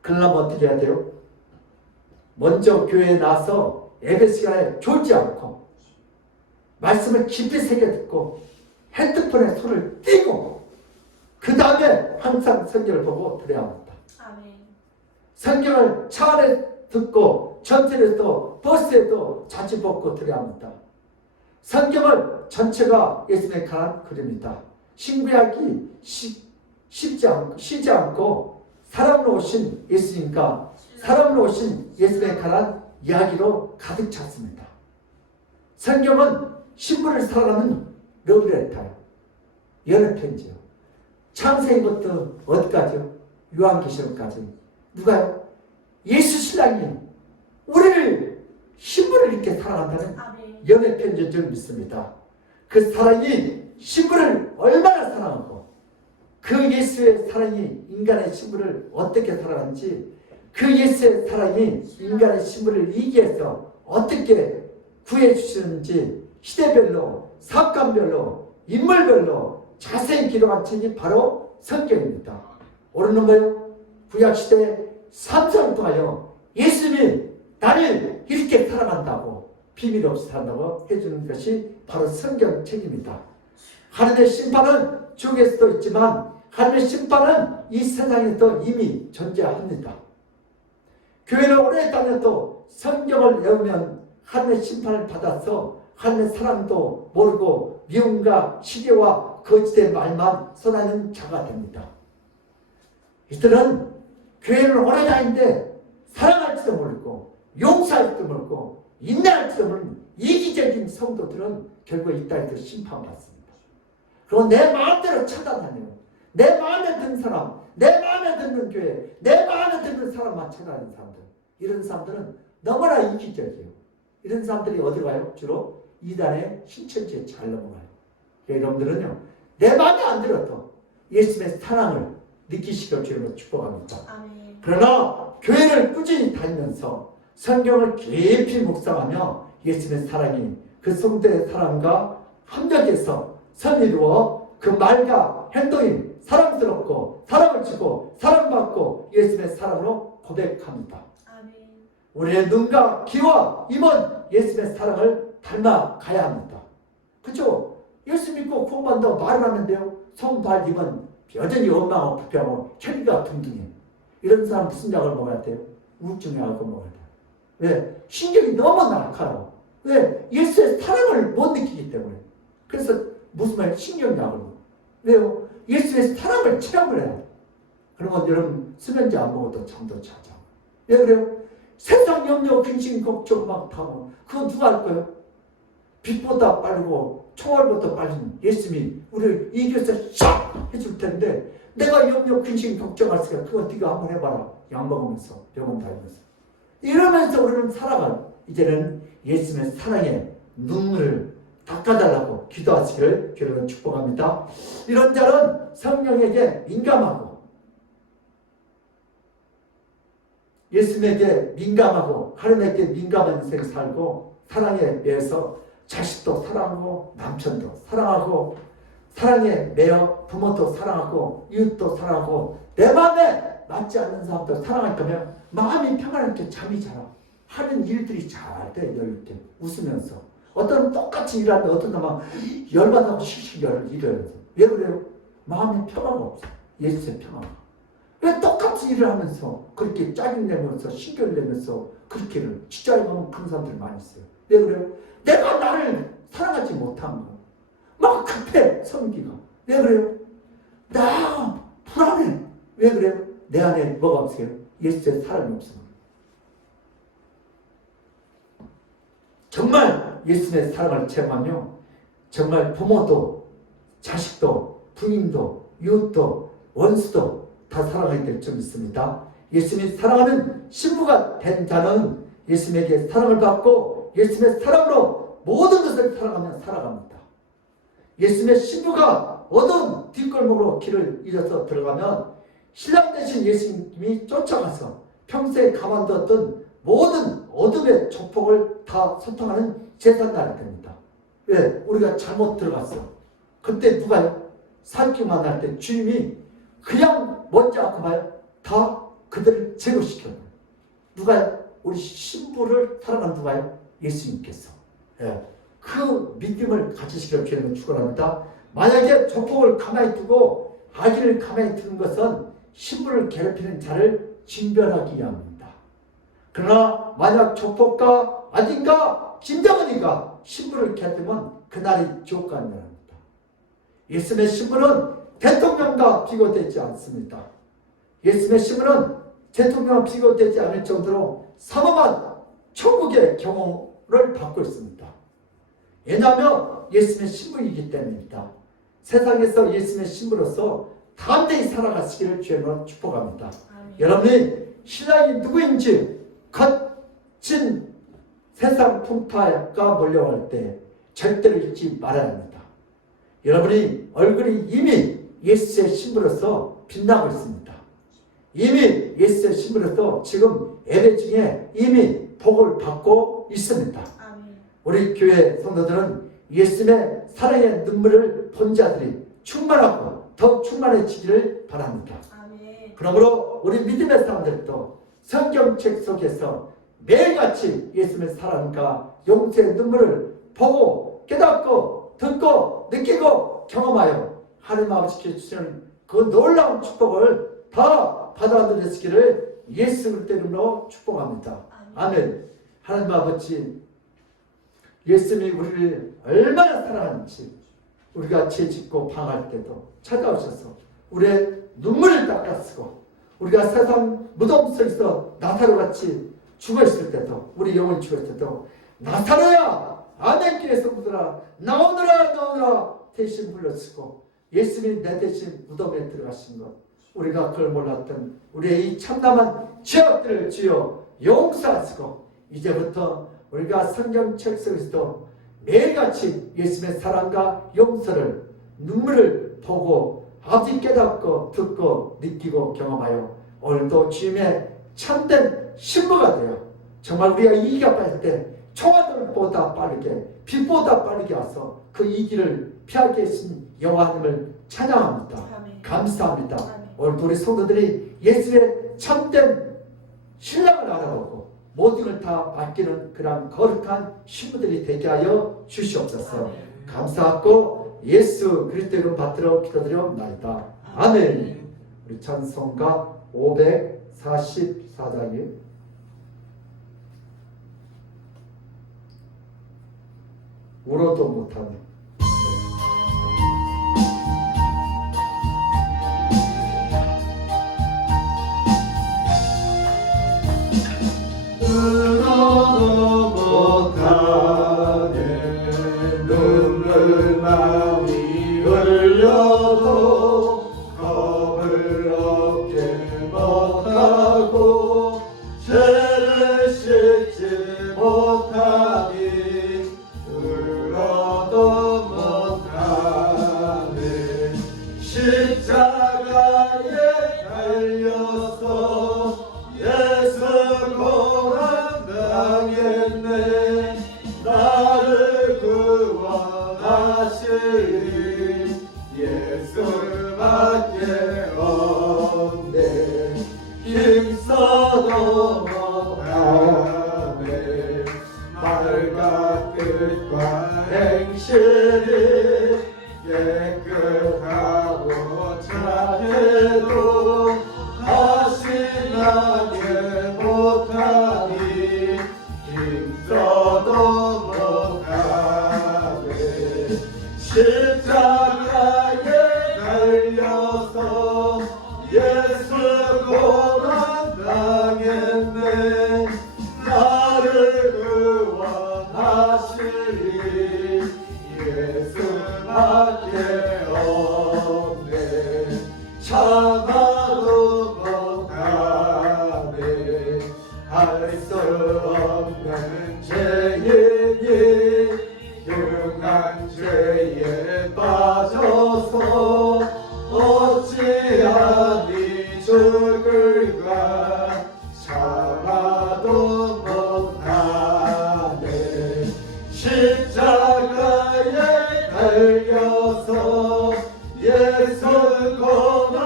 그러려면 어떻게 해야 돼요? 먼저 교회에 나와서 예배 시간에 졸지 않고 말씀을 깊이 새겨 듣고 핸드폰에 손을 띄고 그 다음에 항상 성경을 보고 들어야 합니다. 아멘. 성경을 차 안에 듣고 전철에도 버스에도 자주 보고 들어야 합니다. 성경을 전체가 예수님에 관한 글입니다. 신구약이 쉬지 않고 사람으로 오신 예수님과 사람으로 오신 예수님에 관한 이야기로 가득 찼습니다. 성경은 신부를 사랑하는 러브레터예요. 연애편지요. 창세기부터 어디까지요? 요한계시록까지. 누가요? 예수 신랑이 우리를 신부를 이렇게 사랑한다는 아멘. 연애편지인 줄 믿습니다. 그 사랑이 신부를 얼마나 사랑하고 그 예수의 사랑이 인간의 신부를 어떻게 사랑하는지 그 예수의 사랑이 인간의 신부를 이기해서 어떻게 구해주시는지 시대별로 사건별로 인물별로 자세히 기록한 책이 바로 성경입니다. 오늘은 뭐요? 구약시대 삼성을 통하여 예수님이 나를 이렇게 사랑한다고 비밀 없이 산다고 해주는 것이 바로 성경책입니다. 하나님의 심판은 지옥에서도 있지만 하나님의 심판은 이 세상에도 이미 존재합니다. 교회를 오래 다녀도 성경을 외우면 하나님의 심판을 받아서 하나님의 사랑도 모르고 미움과 시기와 거짓의 말만 쏟아내는 자가 됩니다. 이들은 교회를 오래 다니는데 사랑할지도 모르고 용서할지도 모르고 인내할지도 모르는 이기적인 성도들은 결국 이 땅에서 심판받습니다. 그리고 내 마음대로 찾아다녀요. 내 마음에 드는 사람, 내 마음에 드는 교회, 내 마음에 드는 사람만 찾아다니는 사람들. 이런 사람들은 너무나 이기적이에요. 이런 사람들이 어디로 가요? 주로 이단의 신천지에 잘 넘어가요. 여러분들은요, 내 마음에 안 들어도 예수님의 사랑을 느끼시길 주님을 축복합니다. 아멘. 그러나 교회를 꾸준히 다니면서 성경을 깊이 묵상하며 예수님의 사랑이 그 성도의 사랑과 합력해서 선이루어 그 말과 행동이 사랑스럽고 사랑을 주고 사랑받고 예수님의 사랑으로 고백합니다. 아멘. 우리의 눈과 귀와 입은 예수님의 사랑을 닮아가야 합니다. 그렇죠? 예수 믿고 구원받는다고 말을 하는데요. 손, 발, 입은 여전히 원망하고 불평하고 혈기가 둥둥해. 이런 사람 무슨 약을 먹어야 돼요? 우울증 약을 먹어야 돼요. 왜? 신경이 너무 날카로워. 왜? 예수의 사랑을 못 느끼기 때문에. 그래서 무슨 말? 신경약을 먹어. 왜요? 예수의 사랑을 체험을 해야 돼. 그러면 여러분 수면제 안 먹어도 잠도 잘 자. 왜 그래요? 세상 염려, 근심, 걱정 막 타고 그거 누가 할 거예요? 빛보다 빠르고 총알보다 빠른 예수님이 우리를 이겨서 샥 해줄 텐데 내가 염려, 근심, 걱정할 수가 그거 네가 한번 해봐라. 약 먹으면서 병원 다니면서 이러면서 우리는 살아가. 이제는 예수님의 사랑에 눈물을 닦아달라고 기도하시기를 여러분 축복합니다. 이런 자는 성령에게 민감하고 예수님에게 민감하고 하나님에게 민감한 인생 살고 사랑에 매여서 자식도 사랑하고 남편도 사랑하고 사랑에 매여 부모도 사랑하고 이웃도 사랑하고 내 마음에 맞지 않는 사람도 사랑할 거면 마음이 평안하게 잠이 잘 하는 일들이 잘 돼. 여유있게 웃으면서 어떤 똑같이 일하는데 어떤 놈은 열받아서 씩씩 일해요. 왜 그래요? 마음에 평화가 없어. 예수의 평화가. 왜 똑같이 일을 하면서 그렇게 짜증내면서 신경을 내면서 그렇게를 직장에 가면 그런 사람들 많이 있어요. 왜 그래요? 내가 나를 사랑하지 못한 거. 막 급해 성기가. 왜 그래요? 나 불안해. 왜 그래요? 내 안에 뭐가 없어요? 예수의 사랑이 없습니다. 정말 예수의 사랑을 체험하며 정말 부모도 자식도 부인도 이웃도 원수도 다 사랑하게 될 줄 믿습니다. 예수님이 사랑하는 신부가 된 자는 예수님에게 사랑을 받고 예수님의 사랑으로 모든 것을 사랑하며 살아갑니다. 예수님의 신부가 어두운 뒷골목으로 길을 잃어서 들어가면 신랑 대신 예수님이 쫓아가서 평소에 가만두었던 모든 어둠의 조폭을 다 소통하는 제삿날이 됩니다. 왜? 우리가 잘못 들어갔어. 그때 누가요? 사기 만날 때 주님이 그냥 먼저 아까 봐요. 다 그들을 제거시켜요. 누가요? 우리 신부를 사랑하는 누가요? 예수님께서. 예. 그 믿음을 가지시기를 주님은 축원합니다. 만약에 조폭을 가만히 두고 악인을 가만히 두는 것은 신부를 괴롭히는 자를 징별하기 위함입니다. 그러나 만약 조폭과 악인과 김정은이가 신부를 괴롭히면 그날이 지옥 가는 날입니다. 예수님의 신부는 대통령과 비교되지 않습니다. 예수님의 신부는 대통령과 비교되지 않을 정도로 삼엄한 천국의 경호를 받고 있습니다. 왜냐하면 예수님의 신부이기 때문입니다. 세상에서 예수님의 신부로서 담대히 살아가시기를 주님으로 축복합니다. 아멘. 여러분이 신랑이 누구인지 거친 세상 풍파가 몰려올 때 절대로 잊지 말아야 합니다. 여러분이 얼굴이 이미 예수의 신부로서 빛나고 있습니다. 이미 예수의 신부로서 지금 예배 중에 이미 복을 받고 있습니다. 아멘. 우리 교회 성도들은 예수님의 사랑의 눈물을 본 자들이 충만하고 더욱 충만해지기를 바랍니다. 아멘. 그러므로 우리 믿음의 사람들도 성경책 속에서 매일같이 예수님의 사랑과 용서의 눈물을 보고 깨닫고 듣고 느끼고 경험하여 하나님 아버지께 주시는 그 놀라운 축복을 다 받아들이시기를 예수 그리스도의 이름으로 축복합니다. 아멘. 하나님 아버지, 예수님이 우리를 얼마나 사랑하는지 우리가 죄 짓고 방할 때도 찾아오셔서 우리의 눈물을 닦아쓰고 우리가 세상 무덤 속에서 나사로같이 죽어있을 때도 우리 영혼이 죽었을 때도 나사로야 아멘길에서 묻어라 나오느라 대신 불러쓰고 예수님이 내 대신 무덤에 들어가신 것 우리가 그걸 몰랐던 우리의 이 참담한 죄악들을 주여 용서하시고 이제부터 우리가 성경책 속에서도 매일같이 예수님의 사랑과 용서를 눈물을 보고 아버지 깨닫고 듣고 느끼고 경험하여 오늘도 주님의 참된 신부가 되어 정말 우리가 이기가 빠질 때 총알보다 빠르게 빛보다 빠르게 와서 그 이기를 피하게 하신 여호와 하나님을 찬양합니다. 아멘. 감사합니다. 아멘. 오늘 우리 성도들이 예수의 참된 신랑을 알아보고 모든 걸 다 맡기는 그런 거룩한 신부들이 되게 하여 주시옵소서. 아멘. 감사하고 예수 그리스도 이름 받들어 기도드려옵나이다. 아멘. 우리 찬송가 544장이 울어도 못하네. 울어도 못하네 눈물 많이 흘려도 겁을 얻지 못하고 죄를 씻지 못하니 울어도 못하네 십자가에 달려서 예수 다스린 예수밖에 없네. 힘써도 못하네. 말과 뜻과 행실이 깨끗하고 착해도 다시 나게 못하니 힘써도 못하네. 십자가에 달려서 예수 고난 당했네. 나를 구원하시리 예수밖에 없네. 참아도 못하네. 할 수 없는 죄인이 흉한 죄에 빠져서 어찌하니 죽을까. 참아도 못하네. 십자가에 달려서 예수 고난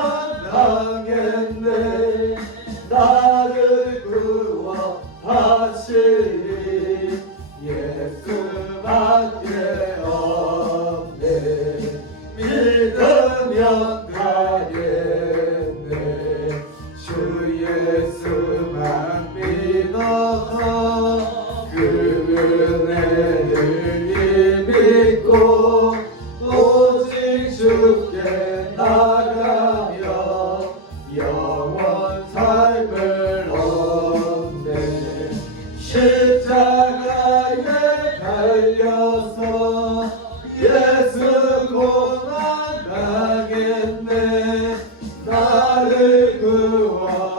당했네. 나를 구원하시리 예수밖에 없네. 믿으면 가겠네. 주 예수만 믿어서 그 은혜를 믿고 오직 주께 나가며 영원 삶을 얻네. 십자가에 달려서 예수 고난 당했네. 나를 구원하시리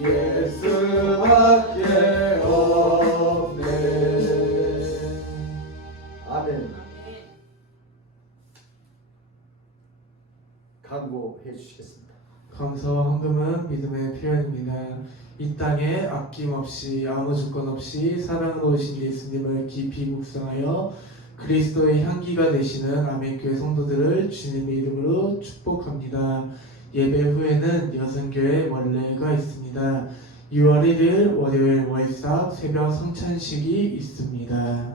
예수밖에 없네. 아멘. 강구해 주시겠습니다. 감사와 헌금은 믿음의 표현입니다. 이 땅에 아낌없이 아무 조건 없이 사랑으로 오신 예수님을 깊이 묵상하여 그리스도의 향기가 되시는 아멘교회 성도들을 주님의 이름으로 축복합니다. 예배 후에는 여성교회 원례가 있습니다. 6월 1일 월요일 월사 새벽 성찬식이 있습니다.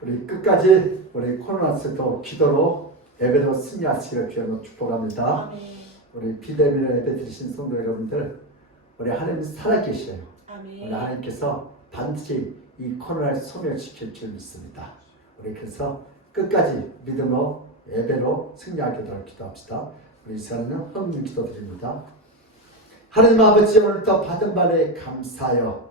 우리 끝까지 우리 코로나스도 기도로 예배로 승리하시기를 주님으로 축복합니다. 아멘. 우리 비대면으로 예배 드리신 성도 여러분들, 우리 하나님 살아계셔요. 우리 아멘. 하나님께서 반드시 이 코로나를 소멸시킬 줄 믿습니다. 우리 그래서 끝까지 믿음으로 예배로 승리하도록 기도합시다. 우리 이 시간에는 헌금 기도드립니다. 하나님 아버지, 오늘도 받은 바에 감사하여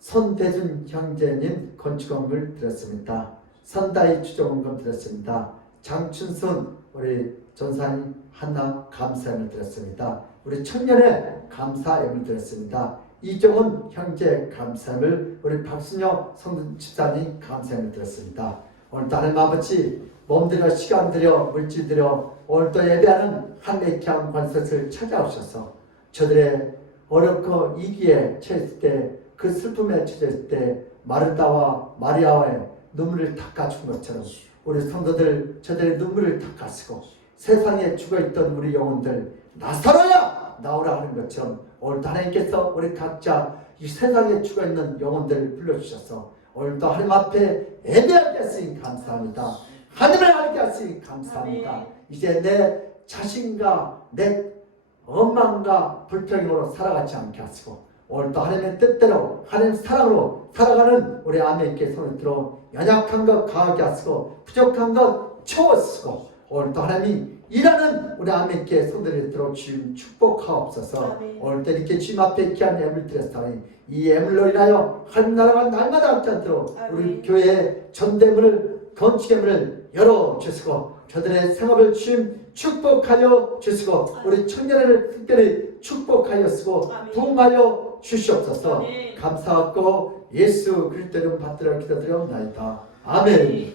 손대준 형제님 건축원물 드렸습니다. 선다이 추정원금 드렸습니다. 장춘순 우리 전사님 하나 감사함을 드렸습니다. 우리 청년의 감사함을 드렸습니다. 이종훈 형제 감사함을, 우리 박순영 성도 집사님 감사함을 드렸습니다. 오늘도 하나님 아버지, 몸들여 시간들여 물질들여 오늘도 예배하는 한백향 관섯을 찾아오셔서 저들의 어렵고 위기에 처했을 때, 그 슬픔에 처했을 때 마르다와 마리아의 눈물을 닦아준 것처럼 우리 성도들 저들의 눈물을 닦아쓰고 세상에 죽어있던 우리 영혼들 나사로야 나오라 하는 것처럼 오늘도 하나님께서 우리 각자 이 세상에 죽어있는 영혼들을 불러주셔서 오늘도 하나님 앞에 예배하게 하시니 감사합니다. 하나님을 알게 하시니 감사합니다. 이제 내 자신과 내 원망과 불평으로 살아가지 않게 하시고 오늘도 하나님의 뜻대로 하나님 사랑으로 살아가는 우리 아멘께 손을 들어 연약한 것 강하게 하시고 부족한 것 채워쓰고 오늘도 하나님이 일하는 우리 아멘께 손들을 들어 주님 축복하옵소서. 아멘. 오늘도 이렇게 주님 앞에 귀한 예물 드렸사오니 이 예물로 인하여 하나님 나라가 날마다 함께 않도록 우리 아멘. 교회의 전대문을 건축예물을 열어주시고 저들의 생업을 주님 축복하여 주시고 우리 청년을 특별히 축복하여 쓰고 아멘. 부흥하여 주시옵소서. 아멘. 감사하고 예수 그리스도 이름 받들어 기도드리옵나이다. 아멘.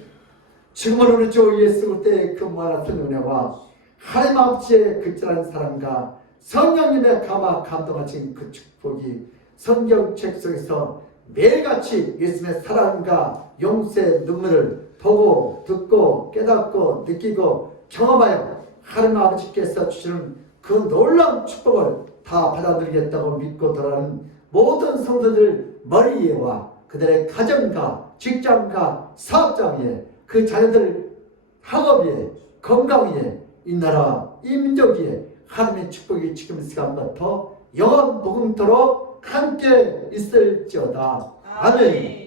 지금은 우리 주 예수 그리스도의 그 무한하신 은혜와 하나님 아버지의 극진한 사랑과 성령님의 감화 감동하신 그 축복이 성경책 속에서 매일같이 예수님의 사랑과 용서의 눈물을 보고 듣고 깨닫고 느끼고 경험하여 하나님 아버지께서 주시는 그 놀라운 축복을 다 받아들이겠다고 믿고 돌아가는 모든 성도들 머리 위에와 그들의 가정과 직장과 사업장 위에 그 자녀들 학업 위에 건강 위에 이 나라 이 민족 위에 하나님의 축복이 지금 이 시간부터 영원 복음토록 함께 있을지어다. 아멘.